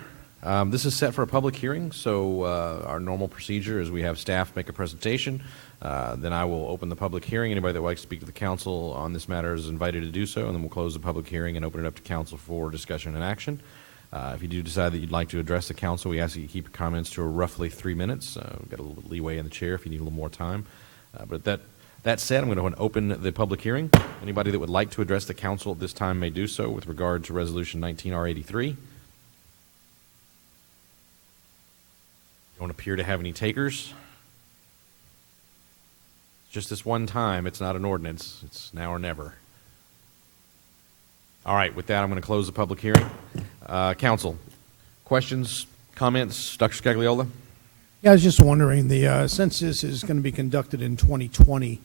This is set for a public hearing, so our normal procedure is we have staff make a presentation. Then I will open the public hearing. Anybody that would like to speak to the council on this matter is invited to do so, and then we'll close the public hearing and open it up to council for discussion and action. If you do decide that you'd like to address the council, we ask that you keep your comments to roughly 3 minutes. We've got a little bit of leeway in the chair if you need a little more time. But that said, I'm going to go ahead and open the public hearing. Anybody that would like to address the council at this time may do so with regard to Resolution 19R83. Don't appear to have any takers. It's just this one time. It's not an ordinance. It's now or never. All right, with that, I'm going to close the public hearing. Council, questions, comments? Dr. Scagliola? Yeah, I was just wondering, the census is going to be conducted in 2020.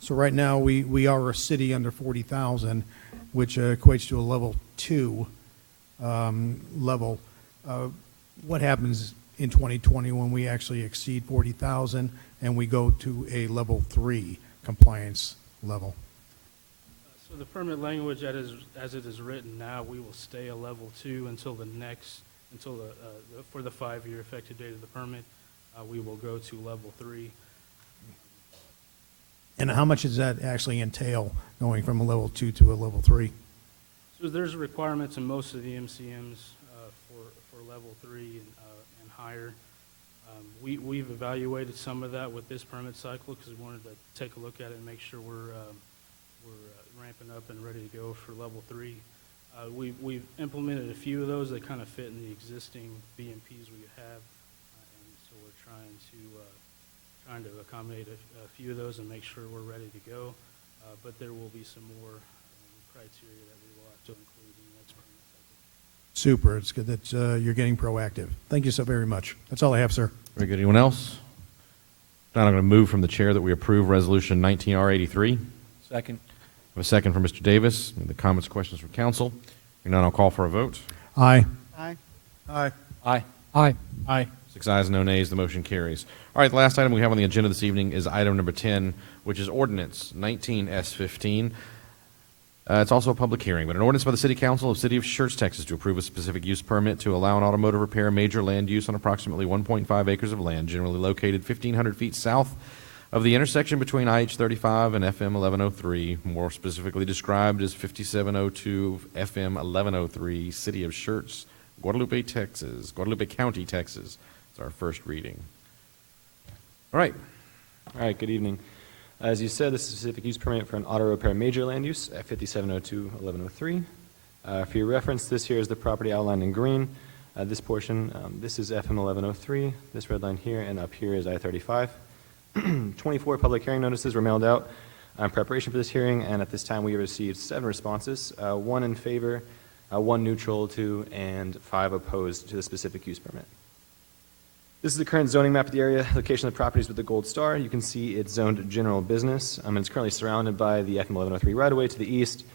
So right now, we are a city under 40,000, which equates to a level 2 level. What happens in 2020 when we actually exceed 40,000 and we go to a level 3 compliance level? So the permit language as it is written now, we will stay a level 2 until for the 5-year effective date of the permit. We will go to level 3. And how much does that actually entail, going from a level 2 to a level 3? So there's requirements in most of the MCMs for level 3 and higher. We've evaluated some of that with this permit cycle because we wanted to take a look at it and make sure we're ramping up and ready to go for level 3. We've implemented a few of those that kind of fit in the existing BMPs we have, and so we're trying to accommodate a few of those and make sure we're ready to go. But there will be some more criteria that we will have to include in the next permit cycle. Super. It's good that you're getting proactive. Thank you so very much. That's all I have, sir. Very good. Anyone else? Now I'm going to move from the chair that we approve Resolution 19R83. Second. I have a second from Mr. Davis. Any comments, questions from council? Hearing none, I'll call for a vote. Aye. Aye. Aye. Aye. Aye. Aye. 6 ayes, no nays. The motion carries. All right, the last item we have on the agenda this evening is item number 10, which is ordinance 19S15. It's also a public hearing, but an ordinance by the City Council of the City of Schertz, Texas, to approve a specific use permit to allow an automotive repair major land use on approximately 1.5 acres of land, generally located 1,500 feet south of the intersection between IH-35 and FM 1103, more specifically described as 5702 FM 1103, City of Schertz, Guadalupe, Texas, Guadalupe County, Texas. It's our first reading. All right. All right, good evening. As you said, this is a specific use permit for an auto repair major land use at 5702-1103. For your reference, this here is the property outlined in green. This portion, this is FM 1103, this red line here, and up here is I-35. 24 public hearing notices were mailed out in preparation for this hearing, and at this time we have received 7 responses, 1 in favor, 1 neutral, 2, and 5 opposed to the specific use permit. This is the current zoning map of the area, location of the properties with the gold star. You can see it's zoned general business, and it's currently surrounded by the FM 1103 right-of-way to the east,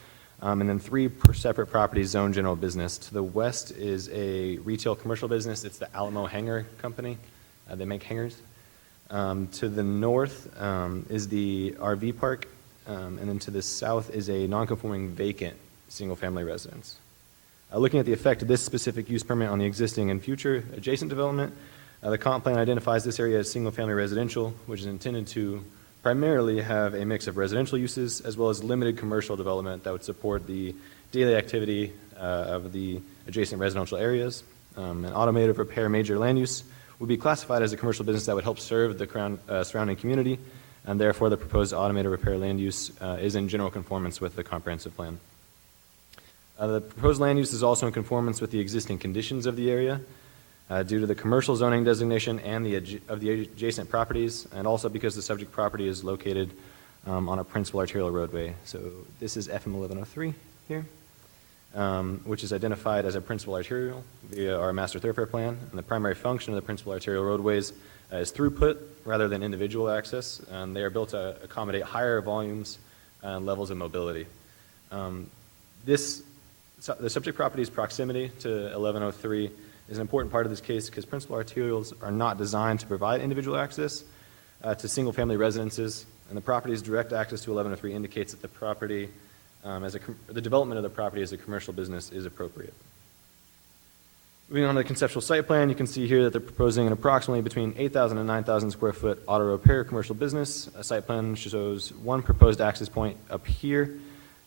and then 3 separate properties zoned general business. To the west is a retail commercial business. It's the Alamo Hanger Company. They make hangers. To the north is the RV park, and then to the south is a non-conforming vacant single-family residence. Looking at the effect of this specific use permit on the existing and future adjacent development, the comp plan identifies this area as single-family residential, which is intended to primarily have a mix of residential uses as well as limited commercial development that would support the daily activity of the adjacent residential areas. An automotive repair major land use would be classified as a commercial business that would help serve the surrounding community, and therefore the proposed automated repair land use is in general conformance with the comprehensive plan. The proposed land use is also in conformance with the existing conditions of the area due to the commercial zoning designation and of the adjacent properties, and also because the subject property is located on a principal arterial roadway. So this is FM 1103 here, which is identified as a principal arterial via our master thoroughfare plan, and the primary function of the principal arterial roadways is throughput rather than individual access, and they are built to accommodate higher volumes and levels of mobility. The subject property's proximity to 1103 is an important part of this case because principal arterials are not designed to provide individual access to single-family residences, and the property's direct access to 1103 indicates that the property, the development of the property as a commercial business is appropriate. Moving on to the conceptual site plan, you can see here that they're proposing an approximately between 8,000 and 9,000 square foot auto repair commercial business. A site plan shows 1 proposed access point up here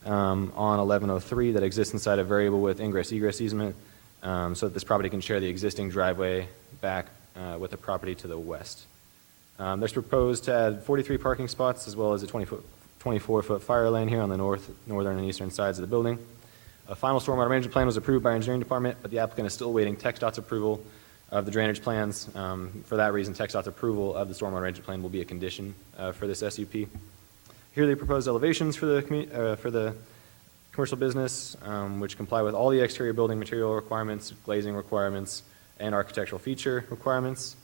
on 1103 that exists inside a variable with ingress-egress easement, so that this property can share the existing driveway back with the property to the west. There's proposed to add 43 parking spots as well as a 24-foot fire lane here on the northern and eastern sides of the building. A final stormwater management plan was approved by our engineering department, but the applicant is still awaiting TxDOT's approval of the drainage plans. For that reason, TxDOT's approval of the stormwater management plan will be a condition for this SUP. Here are the proposed elevations for the commercial business, which comply with all the exterior building material requirements, glazing requirements, and architectural feature requirements.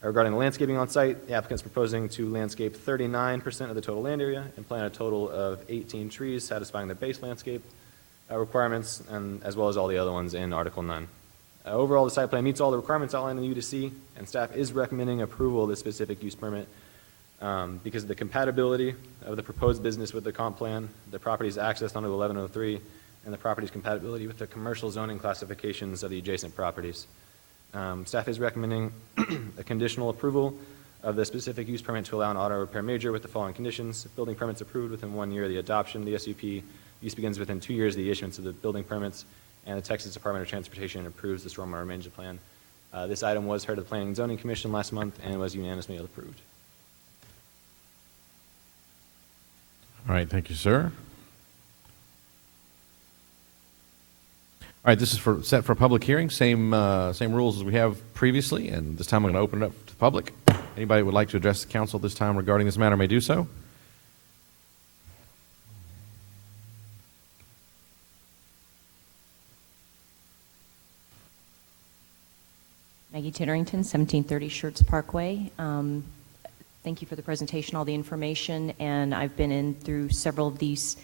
Regarding the landscaping on site, the applicant is proposing to landscape 39% of the total land area and plant a total of 18 trees, satisfying the base landscape requirements, and as well as all the other ones in Article 9. Overall, the site plan meets all the requirements outlined in the UDC, and staff is recommending approval of this specific use permit because of the compatibility of the proposed business with the comp plan, the property's access under 1103, and the property's compatibility with the commercial zoning classifications of the adjacent properties. Staff is recommending a conditional approval of the specific use permit to allow an auto repair major with the following conditions: building permits approved within 1 year of the adoption of the SUP, Use begins within 2 years of the issuance of the building permits, and the Texas Department of Transportation approves the stormwater management plan. This item was heard at the Planning and Zoning Commission last month and was unanimously approved. All right, thank you, sir. All right, this is set for a public hearing, same rules as we have previously, and this time I'm going to open it up to the public. Anybody would like to address the council this time regarding this matter may do so. Maggie Titterington, 1730 Schertz Parkway. Thank you for the presentation, all the information, and I've been in through several of these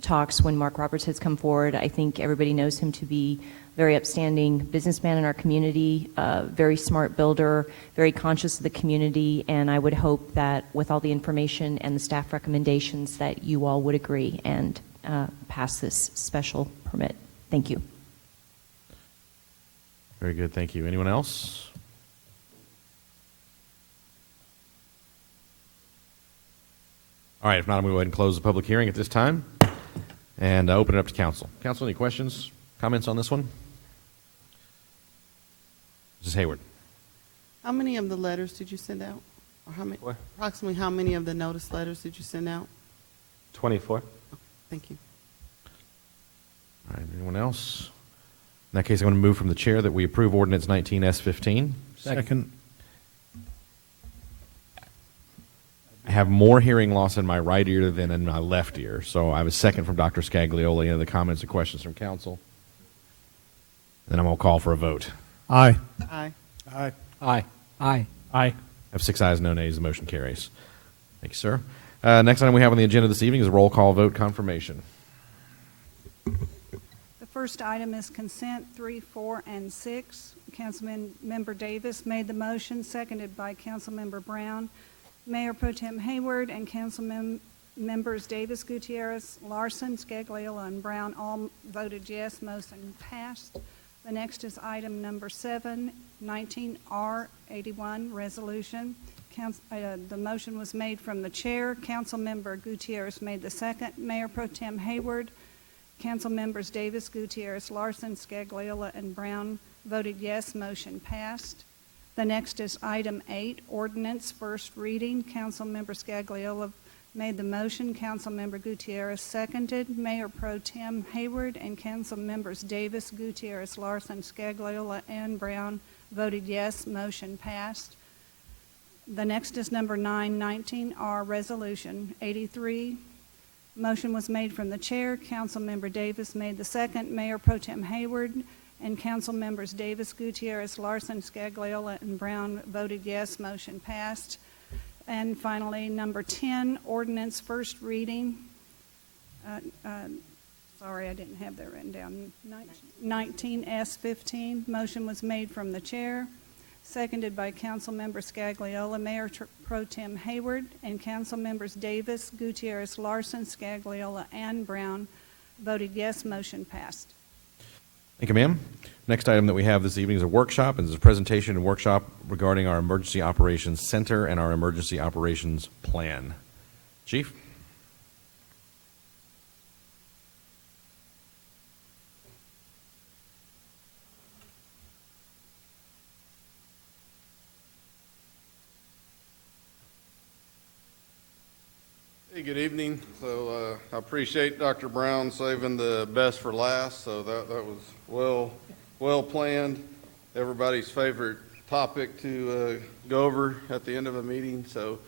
talks when Mark Roberts has come forward. I think everybody knows him to be a very upstanding businessman in our community, very smart builder, very conscious of the community, and I would hope that with all the information and the staff recommendations that you all would agree and pass this special permit. Thank you. Very good, thank you. Anyone else? All right, if not, I'm going to go ahead and close the public hearing at this time and open it up to council. Council, any questions, comments on this one? Mrs. Hayward. How many of the letters did you send out? Or approximately how many of the notice letters did you send out? 24. Thank you. All right, anyone else? In that case, I'm going to move from the chair that we approve ordinance 19S15. Second. I have more hearing loss in my right ear than in my left ear, so I have a second from Dr. Scaglioli. Any other comments or questions from council? Then I'm going to call for a vote. Aye. Aye. Aye. Aye. Aye. Aye. I have 6 ayes, no nays. The motion carries. Thank you, sir. Next item we have on the agenda this evening is a roll call vote confirmation. The first item is consent 3, 4, and 6. Councilmember Davis made the motion, seconded by Councilmember Brown. Mayor Pro Tem Hayward and Council members Davis, Gutierrez, Larson, Scagliola, and Brown all voted yes. Motion passed. The next is item number 7, 19R81 resolution. The motion was made from the chair. Councilmember Gutierrez made the second. Mayor Pro Tem Hayward, Council members Davis, Gutierrez, Larson, Scagliola, and Brown voted yes. Motion passed. The next is item 8, ordinance, first reading. Councilmember Scagliola made the motion. Councilmember Gutierrez seconded. Mayor Pro Tem Hayward and Council members Davis, Gutierrez, Larson, Scagliola, and Brown voted yes. Motion passed. The next is number 9, 19R resolution 83. Motion was made from the chair. Councilmember Davis made the second. Mayor Pro Tem Hayward and Council members Davis, Gutierrez, Larson, Scagliola, and Brown voted yes. Motion passed. And finally, number 10, ordinance, first reading. Sorry, I didn't have that written down. 19S15. Motion was made from the chair, seconded by Council member Scagliola. Mayor Pro Tem Hayward and Council members Davis, Gutierrez, Larson, Scagliola, and Brown voted yes. Motion passed. Thank you, ma'am. Next item that we have this evening is a workshop, and this is a presentation and workshop regarding our Emergency Operations Center and our Emergency Operations Plan. Chief? Hey, good evening. So I appreciate Dr. Brown saving the best for last. So that was well planned. Everybody's favorite topic to go over at the end of a meeting. So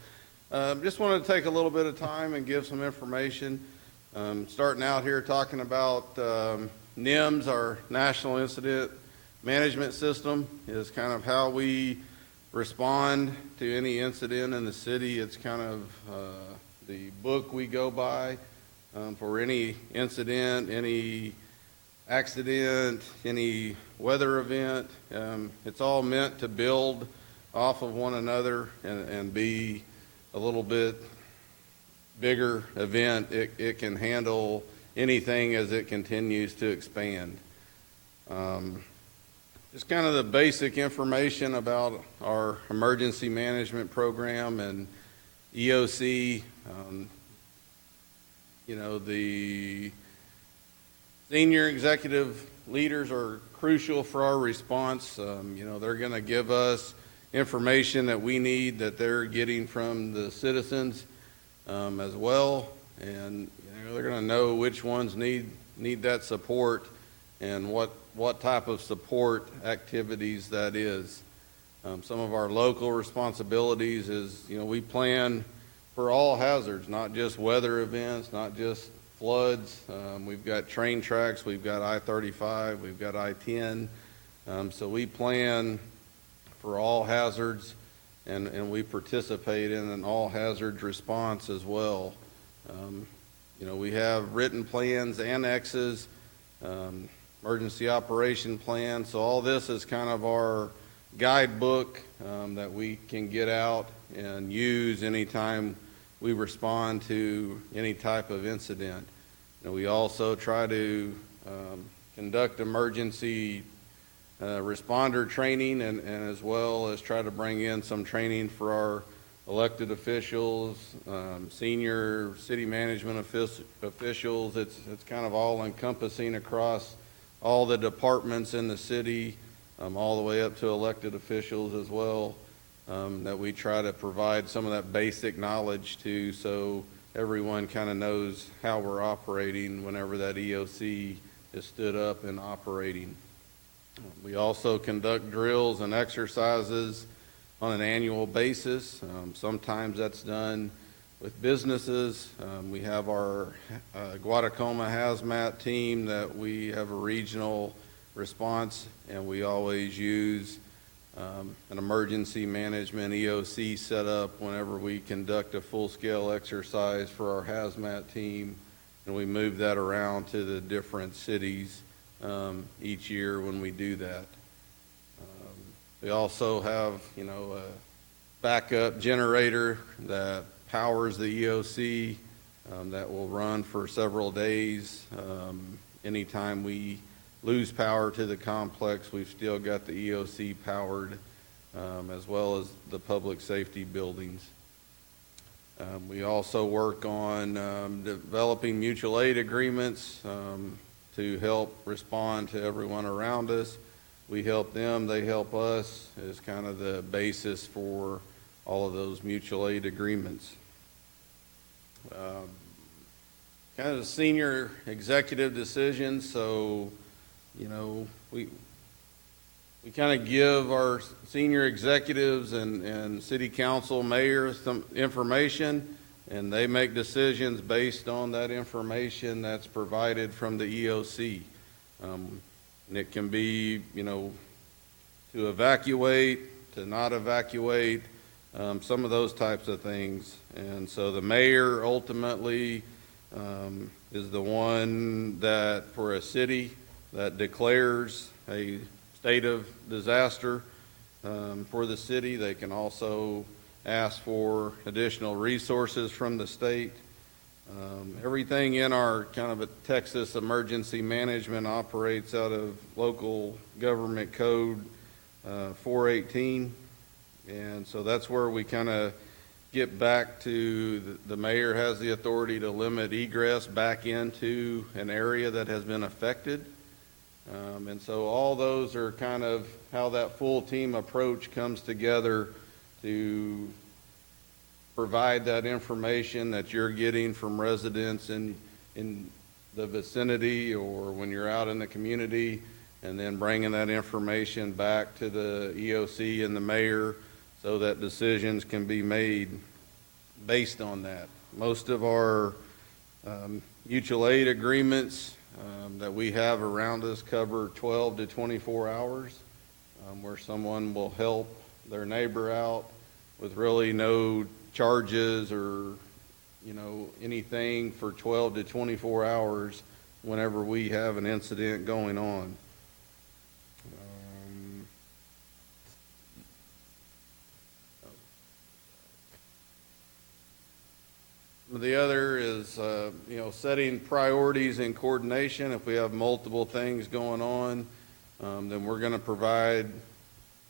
just wanted to take a little bit of time and give some information. Starting out here talking about NIMS, our National Incident Management System, is kind of how we respond to any incident in the city. It's kind of the book we go by for any incident, any accident, any weather event. It's all meant to build off of one another and be a little bit bigger event. It can handle anything as it continues to expand. Just kind of the basic information about our emergency management program and EOC. you know, the senior executive leaders are crucial for our response. You know, they're going to give us information that we need that they're getting from the citizens as well. And you know, they're going to know which ones need that support and what type of support activities that is. Some of our local responsibilities is, you know, we plan for all hazards, not just weather events, not just floods. We've got train tracks, we've got I-35, we've got I-10. So we plan for all hazards, and we participate in an all hazards response as well. You know, we have written plans, annexes, emergency operation plan. So all this is kind of our guidebook that we can get out and use anytime we respond to any type of incident. You know, we also try to conduct emergency responder training and as well as try to bring in some training for our elected officials, senior city management officials. It's kind of all encompassing across all the departments in the city, all the way up to elected officials as well, that we try to provide some of that basic knowledge to, so everyone kind of knows how we're operating whenever that EOC is stood up and operating. We also conduct drills and exercises on an annual basis. Sometimes that's done with businesses. We have our Guadacoma hazmat team that we have a regional response, and we always use an emergency management EOC setup whenever we conduct a full-scale exercise for our hazmat team, and we move that around to the different cities each year when we do that. We also have, you know, a backup generator that powers the EOC that will run for several days. Anytime we lose power to the complex, we've still got the EOC powered, as well as the public safety buildings. We also work on developing mutual aid agreements to help respond to everyone around us. We help them, they help us, is kind of the basis for all of those mutual aid agreements. Kind of senior executive decisions, so, you know, we kind of give our senior executives and city council, mayor some information, and they make decisions based on that information that's provided from the EOC. And it can be, you know, to evacuate, to not evacuate, some of those types of things. And so the mayor ultimately is the one that, for a city, that declares a state of disaster for the city. They can also ask for additional resources from the state. Everything in our kind of a Texas emergency management operates out of local government code 418. And so that's where we kind of get back to the mayor has the authority to limit egress back into an area that has been affected. And so all those are kind of how that full team approach comes together to provide that information that you're getting from residents in the vicinity or when you're out in the community, and then bringing that information back to the EOC and the mayor so that decisions can be made based on that. Most of our mutual aid agreements that we have around us cover 12 to 24 hours where someone will help their neighbor out with really no charges or, you know, anything for 12 to 24 hours whenever we have an incident going on. The other is, you know, setting priorities in coordination. If we have multiple things going on, then we're going to provide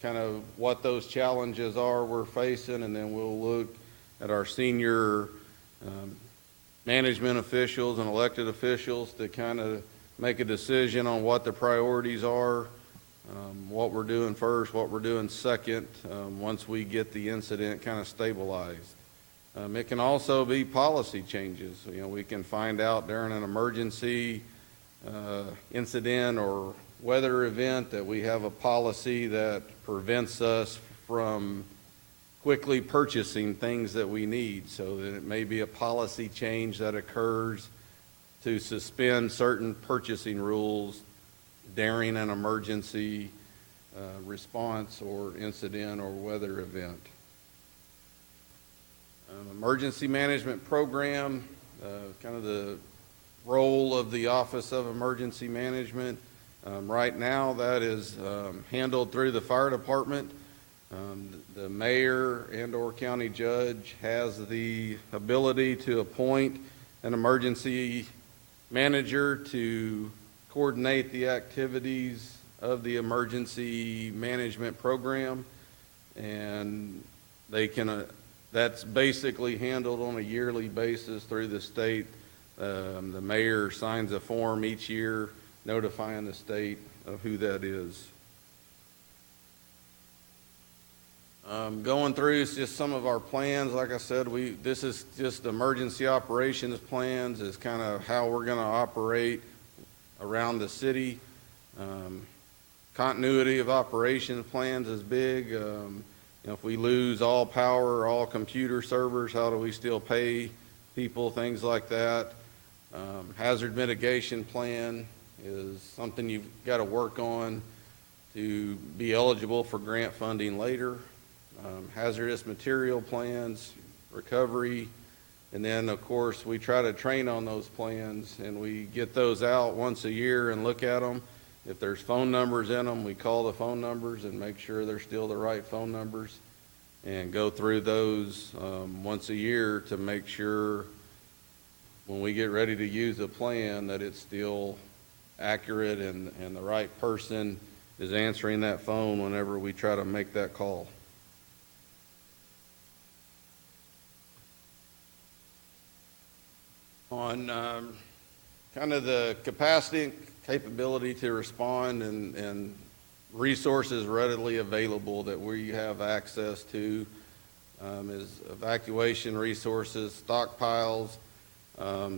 kind of what those challenges are we're facing, and then we'll look at our senior management officials and elected officials to kind of make a decision on what the priorities are, what we're doing first, what we're doing second, once we get the incident kind of stabilized. It can also be policy changes. You know, we can find out during an emergency incident or weather event that we have a policy that prevents us from quickly purchasing things that we need. So that it may be a policy change that occurs to suspend certain purchasing rules during an emergency response or incident or weather event. Emergency management program, kind of the role of the Office of Emergency Management. Right now that is handled through the fire department. The mayor and/or county judge has the ability to appoint an emergency manager to coordinate the activities of the emergency management program, and they can that's basically handled on a yearly basis through the state. The mayor signs a form each year notifying the state of who that is. Going through is just some of our plans. Like I said, this is just emergency operations plans, is kind of how we're going to operate around the city. Continuity of operations plans is big. You know, if we lose all power, all computer servers, how do we still pay people, things like that. Hazard mitigation plan is something you've got to work on to be eligible for grant funding later. Hazardous material plans, recovery, and then of course we try to train on those plans, and we get those out once a year and look at them. If there's phone numbers in them, we call the phone numbers and make sure they're still the right phone numbers, and go through those once a year to make sure when we get ready to use a plan that it's still accurate and the right person is answering that phone whenever we try to make that call. On kind of the capacity and capability to respond and resources readily available that we have access to, is evacuation resources, stockpiles.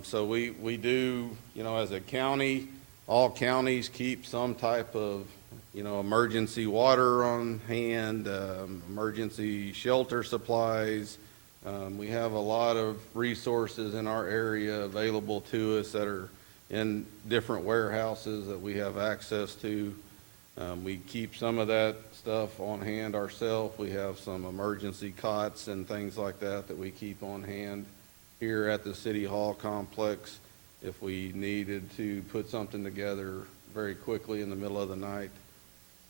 So we do, you know, as a county, all counties keep some type of, you know, emergency water on hand, emergency shelter supplies. We have a lot of resources in our area available to us that are in different warehouses that we have access to. We keep some of that stuff on hand ourselves. We have some emergency cots and things like that that we keep on hand here at the City Hall complex if we needed to put something together very quickly in the middle of the night.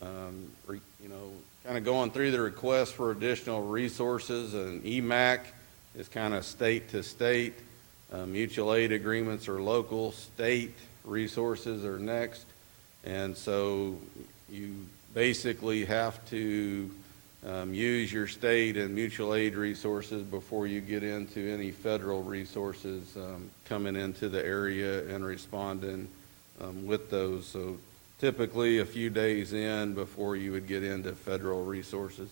You know, kind of going through the request for additional resources, and EMAC is kind of state to state. Mutual aid agreements are local. State resources are next. And so you basically have to use your state and mutual aid resources before you get into any federal resources coming into the area and responding with those. So typically a few days in before you would get into federal resources.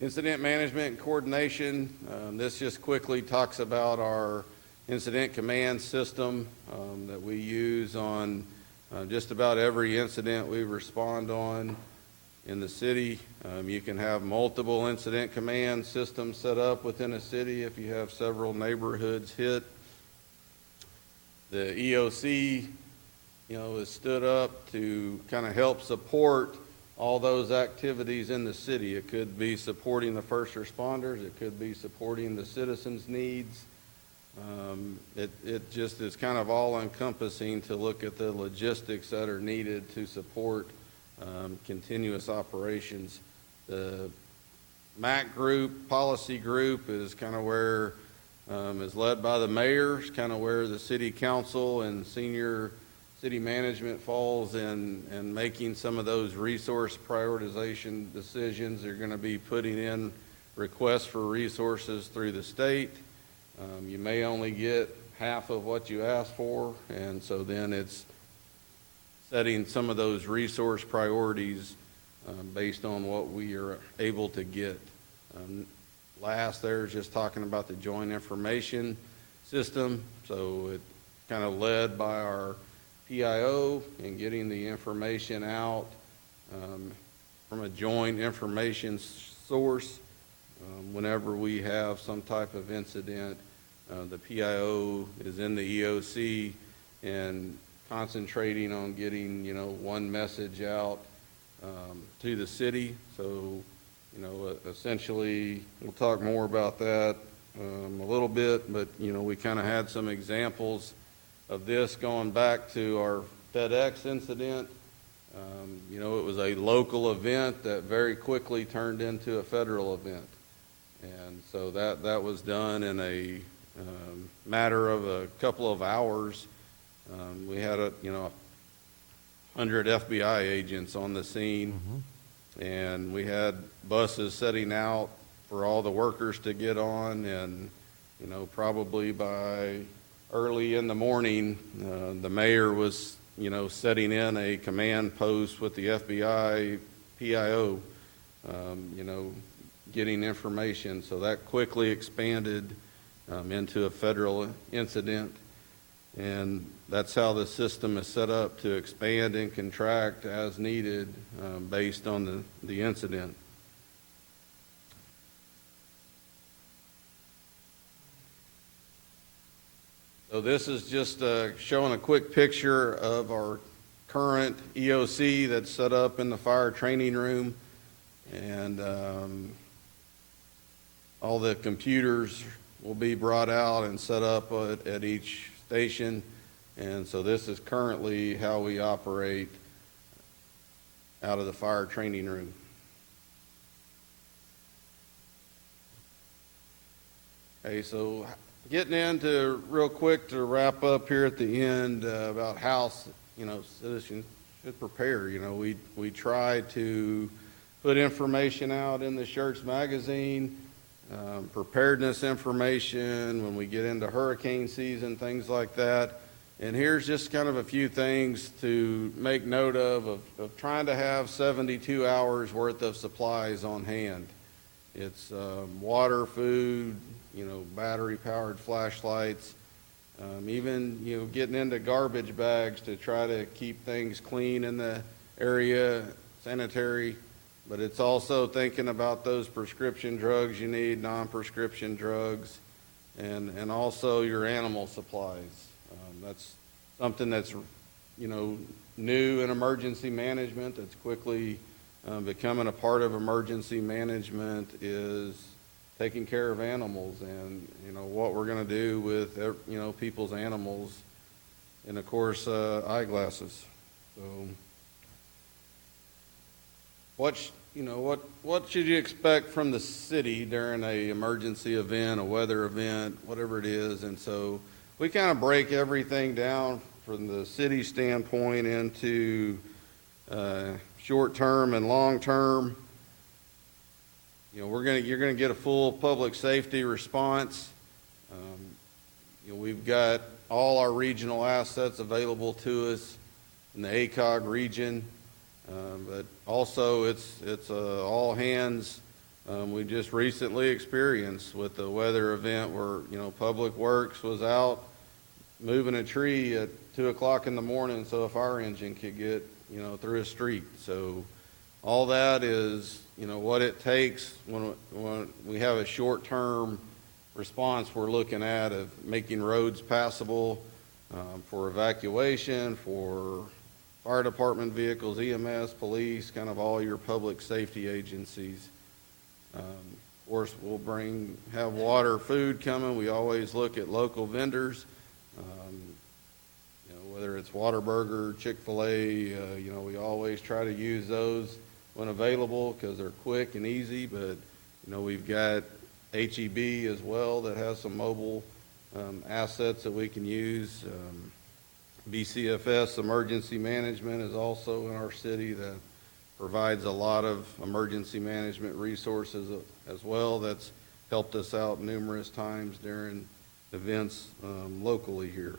Incident management and coordination. This just quickly talks about our incident command system that we use on just about every incident we respond on in the city. You can have multiple incident command systems set up within a city if you have several neighborhoods hit. The EOC, you know, is stood up to kind of help support all those activities in the city. It could be supporting the first responders. It could be supporting the citizens' needs. It just is kind of all encompassing to look at the logistics that are needed to support continuous operations. The MAC group, policy group, is kind of where is led by the mayor. It's kind of where the city council and senior city management falls in making some of those resource prioritization decisions. They're going to be putting in requests for resources through the state, You may only get half of what you asked for, and so then it's setting some of those resource priorities based on what we are able to get. Last there is just talking about the joint information system. So it kind of led by our PIO in getting the information out from a joint information source. Whenever we have some type of incident, the PIO is in the EOC and concentrating on getting, one message out to the city. So, essentially, we'll talk more about that a little bit, but, we kind of had some examples of this going back to our FedEx incident. It was a local event that very quickly turned into a federal event. And so that was done in a matter of a couple of hours. We had 100 FBI agents on the scene, and we had buses setting out for all the workers to get on, and probably by early in the morning, the mayor was setting in a command post with the FBI PIO, getting information. So that quickly expanded into a federal incident. And that's how the system is set up, to expand and contract as needed based on the incident. So this is just showing a quick picture of our current EOC that's set up in the fire training room. And all the computers will be brought out and set up at each station. And so this is currently how we operate out of the fire training room. Okay, so getting into real quick to wrap up here at the end about how citizens should prepare. We try to put information out in the Schertz magazine, preparedness information when we get into hurricane season, things like that. And here's just kind of a few things to make note of trying to have 72 hours worth of supplies on hand. It's water, food, battery-powered flashlights, even, getting into garbage bags to try to keep things clean in the area, sanitary. But it's also thinking about those prescription drugs you need, non-prescription drugs, and also your animal supplies. That's something that's, new in emergency management that's quickly becoming a part of emergency management, is taking care of animals and, what we're going to do with, people's animals, and of course, eyeglasses. So what should you expect from the city during a emergency event, a weather event, whatever it is? And so we kind of break everything down from the city standpoint into short-term and long-term. You're gonna get a full public safety response. We've got all our regional assets available to us in the ACOG region, but also it's all hands. We just recently experienced with the weather event where Public Works was out moving a tree at 2 o'clock in the morning so a fire engine could get through a street. So all that is what it takes when we have a short-term response we're looking at, of making roads passable for evacuation, for fire department vehicles, EMS, police, kind of all your public safety agencies. Of course, we'll have water, food coming. We always look at local vendors, whether it's Whataburger, Chick-fil-A, we always try to use those when available because they're quick and easy. But, we've got HEB as well that has some mobile assets that we can use. BCFS Emergency Management is also in our city that provides a lot of emergency management resources as well. That's helped us out numerous times during events locally here.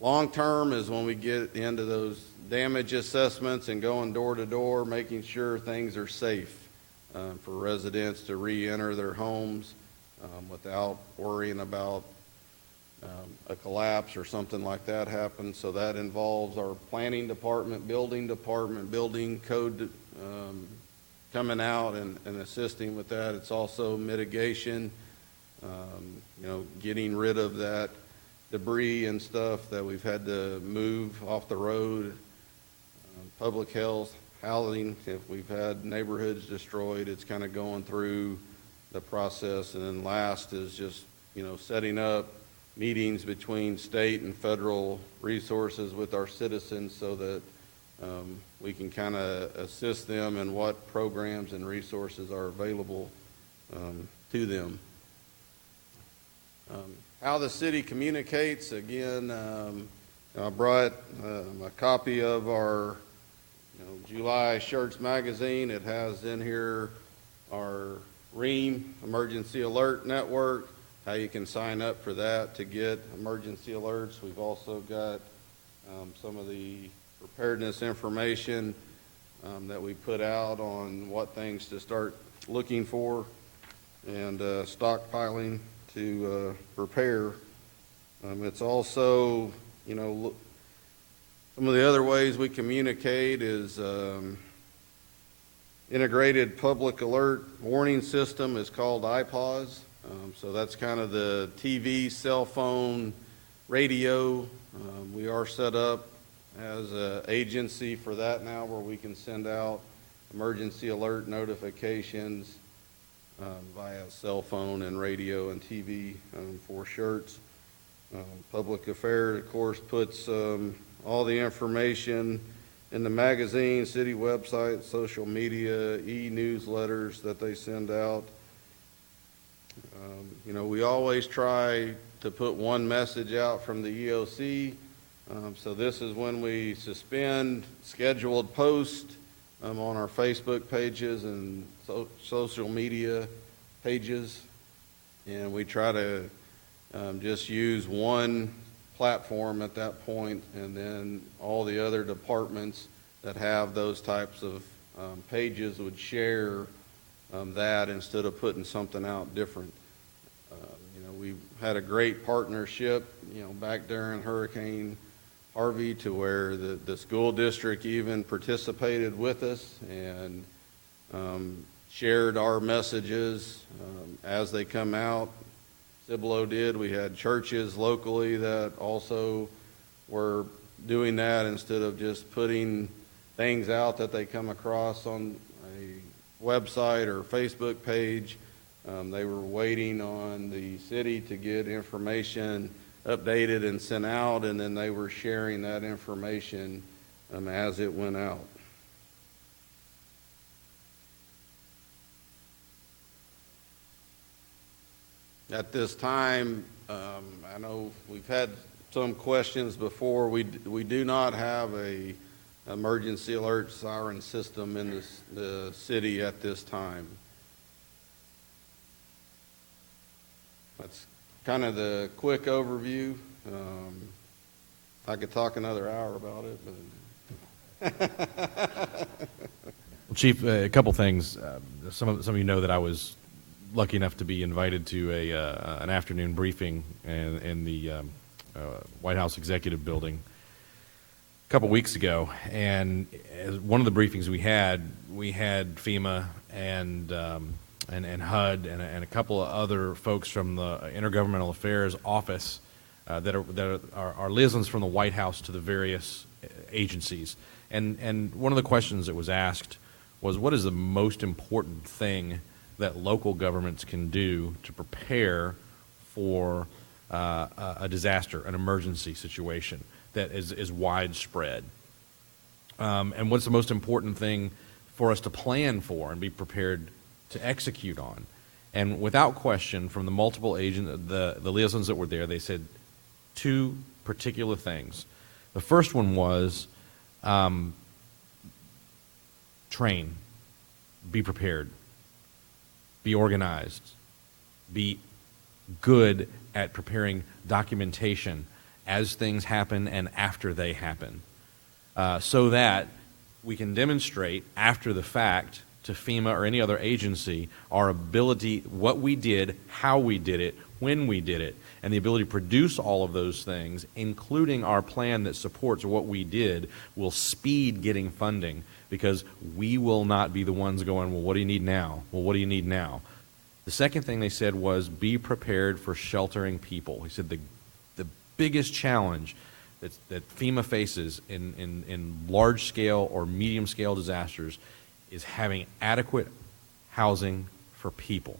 Long-term is when we get into those damage assessments and going door to door, making sure things are safe for residents to re-enter their homes without worrying about a collapse or something like that happen. So that involves our planning department, building code coming out and assisting with that. It's also mitigation, getting rid of that debris and stuff that we've had to move off the road, public health, housing, if we've had neighborhoods destroyed, it's kind of going through the process. And then last is just, setting up meetings between state and federal resources with our citizens so that we can kind of assist them in what programs and resources are available to them. How the city communicates, again, I brought a copy of our July Schertz magazine. It has in here our REAM, Emergency Alert Network, how you can sign up for that to get emergency alerts. We've also got some of the preparedness information that we put out on what things to start looking for and stockpiling to prepare. It's also, some of the other ways we communicate is integrated public alert warning system is called iPause. So that's kind of the TV, cell phone, radio. We are set up as an agency for that now, where we can send out emergency alert notifications via cell phone and radio and TV for Schertz. Public Affairs, of course, puts all the information in the magazine, city website, social media, e-newsletters that they send out. We always try to put one message out from the EOC. So this is when we suspend scheduled posts on our Facebook pages and social media pages. And we try to just use one platform at that point, and then all the other departments that have those types of pages would share that instead of putting something out different. We had a great partnership, back during Hurricane Harvey, to where the school district even participated with us and shared our messages as they come out. Cibolo did. We had churches locally that also were doing that instead of just putting things out that they come across on a website or Facebook page. They were waiting on the city to get information updated and sent out, and then they were sharing that information as it went out. At this time, I know we've had some questions before. We do not have a emergency alert siren system in the city at this time. That's kind of the quick overview. I could talk another hour about it, but Well, Chief, a couple things. Some of you know that I was lucky enough to be invited to an afternoon briefing in the White House Executive Building a couple weeks ago, and as one of the briefings we had FEMA and HUD and a couple of other folks from the Intergovernmental Affairs Office that are liaisons from the White House to the various agencies. And one of the questions that was asked was, what is the most important thing that local governments can do to prepare for a disaster, an emergency situation that is widespread? And what's the most important thing for us to plan for and be prepared to execute on? And without question, from the multiple agents, the liaisons that were there, they said two particular things. The first one was train, be prepared, be organized, be good at preparing documentation as things happen and after they happen, so that we can demonstrate after the fact to FEMA or any other agency our ability, what we did, how we did it, when we did it, and the ability to produce all of those things, including our plan that supports what we did, will speed getting funding, because we will not be the ones going, well, what do you need now? Well, what do you need now? The second thing they said was be prepared for sheltering people. He said the biggest challenge that FEMA faces in large-scale or medium-scale disasters is having adequate housing for people.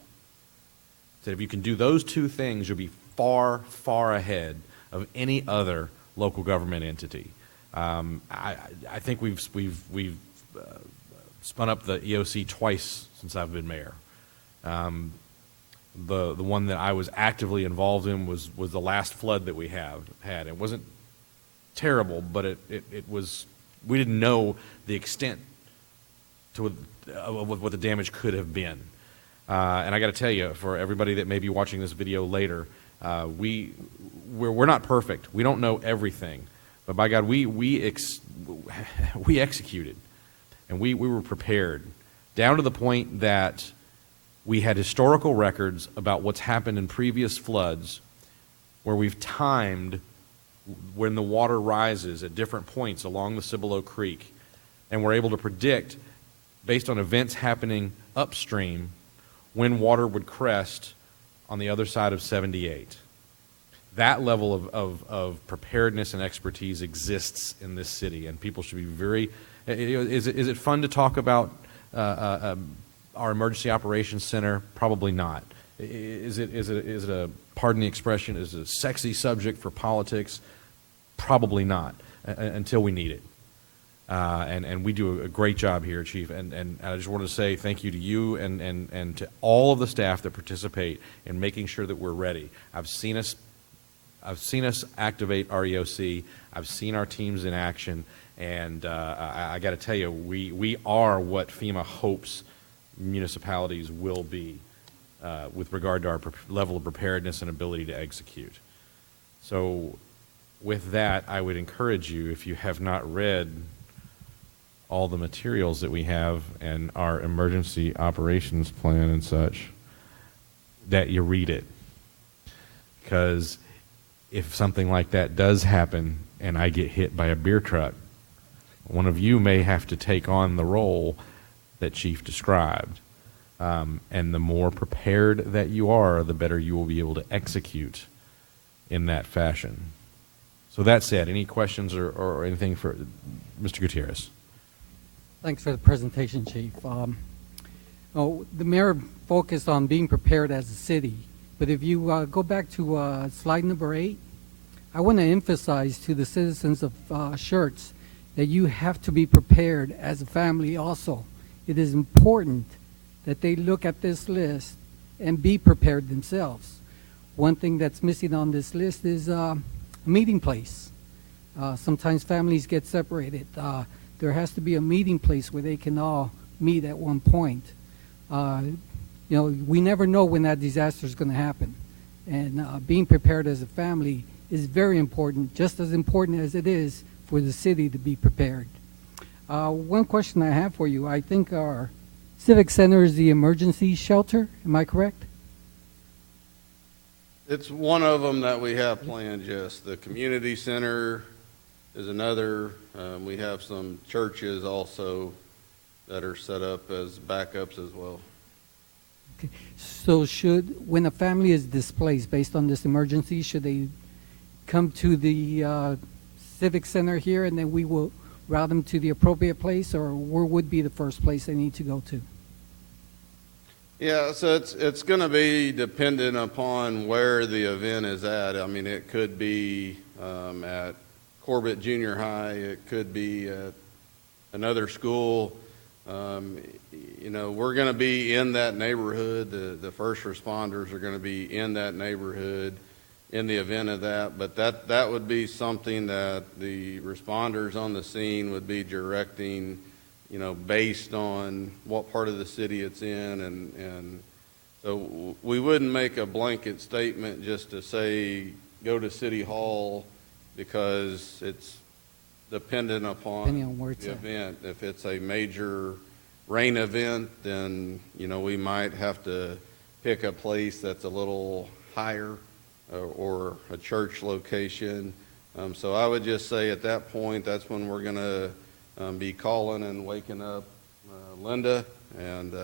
That if you can do those two things, you'll be far, far ahead of any other local government entity. I think we've spun up the EOC twice since I've been mayor. The one that I was actively involved in was the last flood that we had. It wasn't terrible, but it was. We didn't know the extent of what the damage could have been. And I got to tell you, for everybody that may be watching this video later, we're not perfect. We don't know everything, but by God, we executed, and we were prepared down to the point that we had historical records about what's happened in previous floods, where we've timed when the water rises at different points along the Cibolo Creek, and we're able to predict, based on events happening upstream, when water would crest on the other side of 78. That level of preparedness and expertise exists in this city, and people should be very. Is it fun to talk about our emergency operations center? Probably not. Is it a, pardon the expression, is it a sexy subject for politics? Probably not, until we need it. And we do a great job here, Chief. And I just wanted to say thank you to you and to all of the staff that participate in making sure that we're ready. I've seen us activate our EOC. I've seen our teams in action, and I got to tell you, we are what FEMA hopes municipalities will be with regard to our level of preparedness and ability to execute. So with that, I would encourage you, if you have not read all the materials that we have and our emergency operations plan and such, that you read it. Because if something like that does happen and I get hit by a beer truck, one of you may have to take on the role that Chief described. And the more prepared that you are, the better you will be able to execute in that fashion. So that said, any questions or anything for Mr. Gutierrez? Thanks for the presentation, Chief. The mayor focused on being prepared as a city, but if you go back to slide number 8, I want to emphasize to the citizens of Schertz that you have to be prepared as a family also. It is important that they look at this list and be prepared themselves. One thing that's missing on this list is a meeting place. Sometimes families get separated. There has to be a meeting place where they can all meet at one point. We never know when that disaster is going to happen. And being prepared as a family is very important, just as important as it is for the city to be prepared. One question I have for you, I think our Civic Center is the emergency shelter, am I correct? It's one of them that we have planned, yes. The community center is another. We have some churches also that are set up as backups as well. Okay. So when a family is displaced based on this emergency, should they come to the Civic Center here and then we will route them to the appropriate place, or where would be the first place they need to go to? Yeah, so it's going to be dependent upon where the event is at. I mean, it could be at Corbett Junior High. It could be at another school. We're going to be in that neighborhood. The first responders are going to be in that neighborhood in the event of that. But that would be something that the responders on the scene would be directing, based on what part of the city it's in So we wouldn't make a blanket statement just to say, go to City Hall, because it's dependent Depending on upon where it's the at. event. If it's a major rain event, then, we might have to pick a place that's a little higher, or a church location. So I would just say at that point, that's when we're gonna be calling and waking up Linda and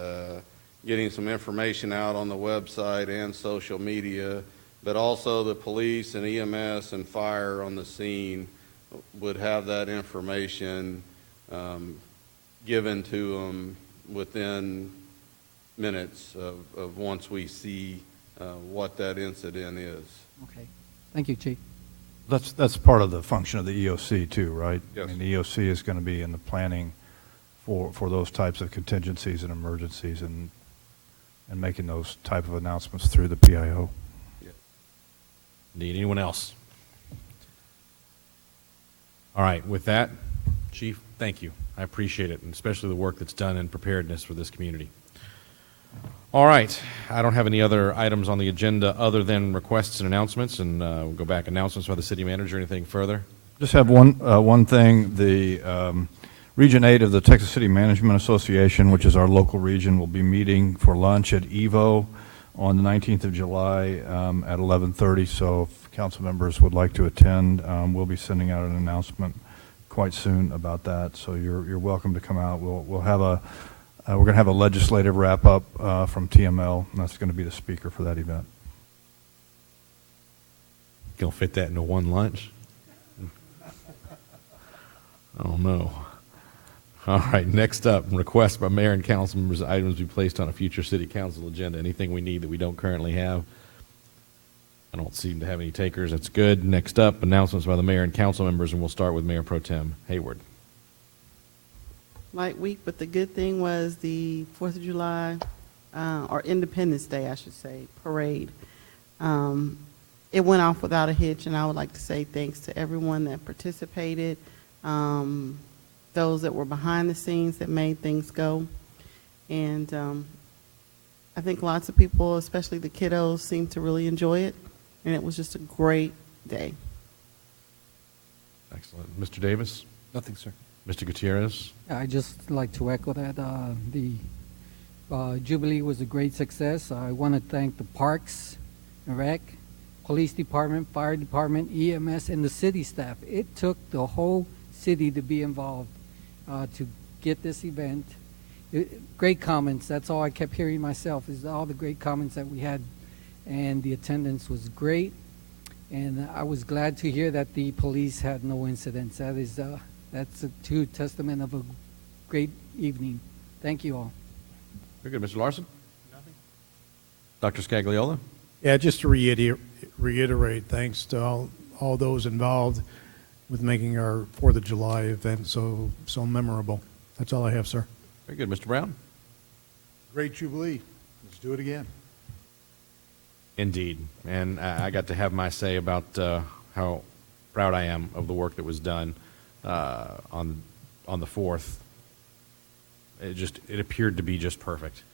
getting some information out on the website and social media, but also the police and EMS and fire on the scene would have that information given to them within minutes of once we see what that incident is. Okay. Thank you, Chief. That's part of the function of the EOC too, right? Yes. I mean, the EOC is going to be in the planning for those types of contingencies and emergencies and making those type of announcements through the PIO. Need anyone else? All right, with that, Chief, thank you. I appreciate it, and especially the work that's done in preparedness for this community. All right, I don't have any other items on the agenda other than requests and announcements, and we'll go back. Announcements by the city manager, anything further? Just have one thing. The Region 8 of the Texas City Management Association, which is our local region, will be meeting for lunch at EVO on the 19th of July at 11:30. So if council members would like to attend, we'll be sending out an announcement quite soon about that. So you're welcome to come out. We'll have we're going to have a legislative wrap up from TML, and that's going to be the speaker for that event. Gonna fit that into one lunch? I don't know. All right, next up, request by mayor and council members items be placed on a future city council agenda. Anything we need that we don't currently have? I don't seem to have any takers. That's good. Next up, announcements by the mayor and council members, and we'll start with Mayor Pro Tem Hayward. Light week, but the good thing was the 4th of July, or Independence Day, I should say, parade. It went off without a hitch, and I would like to say thanks to everyone that participated, those that were behind the scenes that made things go. And I think lots of people, especially the kiddos, seemed to really enjoy it, and it was just a great day. Excellent. Mr. Davis? Nothing, sir. Mr. Gutierrez? I just like to echo that the Jubilee was a great success. I want to thank the Parks and Rec, Police Department, Fire Department, EMS, and the city staff. It took the whole city to be involved to get this event. Great comments. That's all I kept hearing myself, is all the great comments that we had, and the attendance was great. And I was glad to hear that the police had no incidents. That's a true testament of a great evening. Thank you all. Very good. Mr. Larson? Nothing. Dr. Scagliola? Yeah, just to reiterate, thanks to all those involved with making our 4th of July event so memorable. That's all I have, sir. Very good. Mr. Brown? Great Jubilee. Let's do it again. Indeed. And I got to have my say about how proud I am of the work that was done on the 4th. It appeared to be just perfect.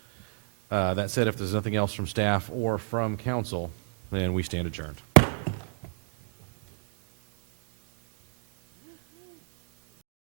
That said, if there's nothing else from staff or from council, then we stand adjourned.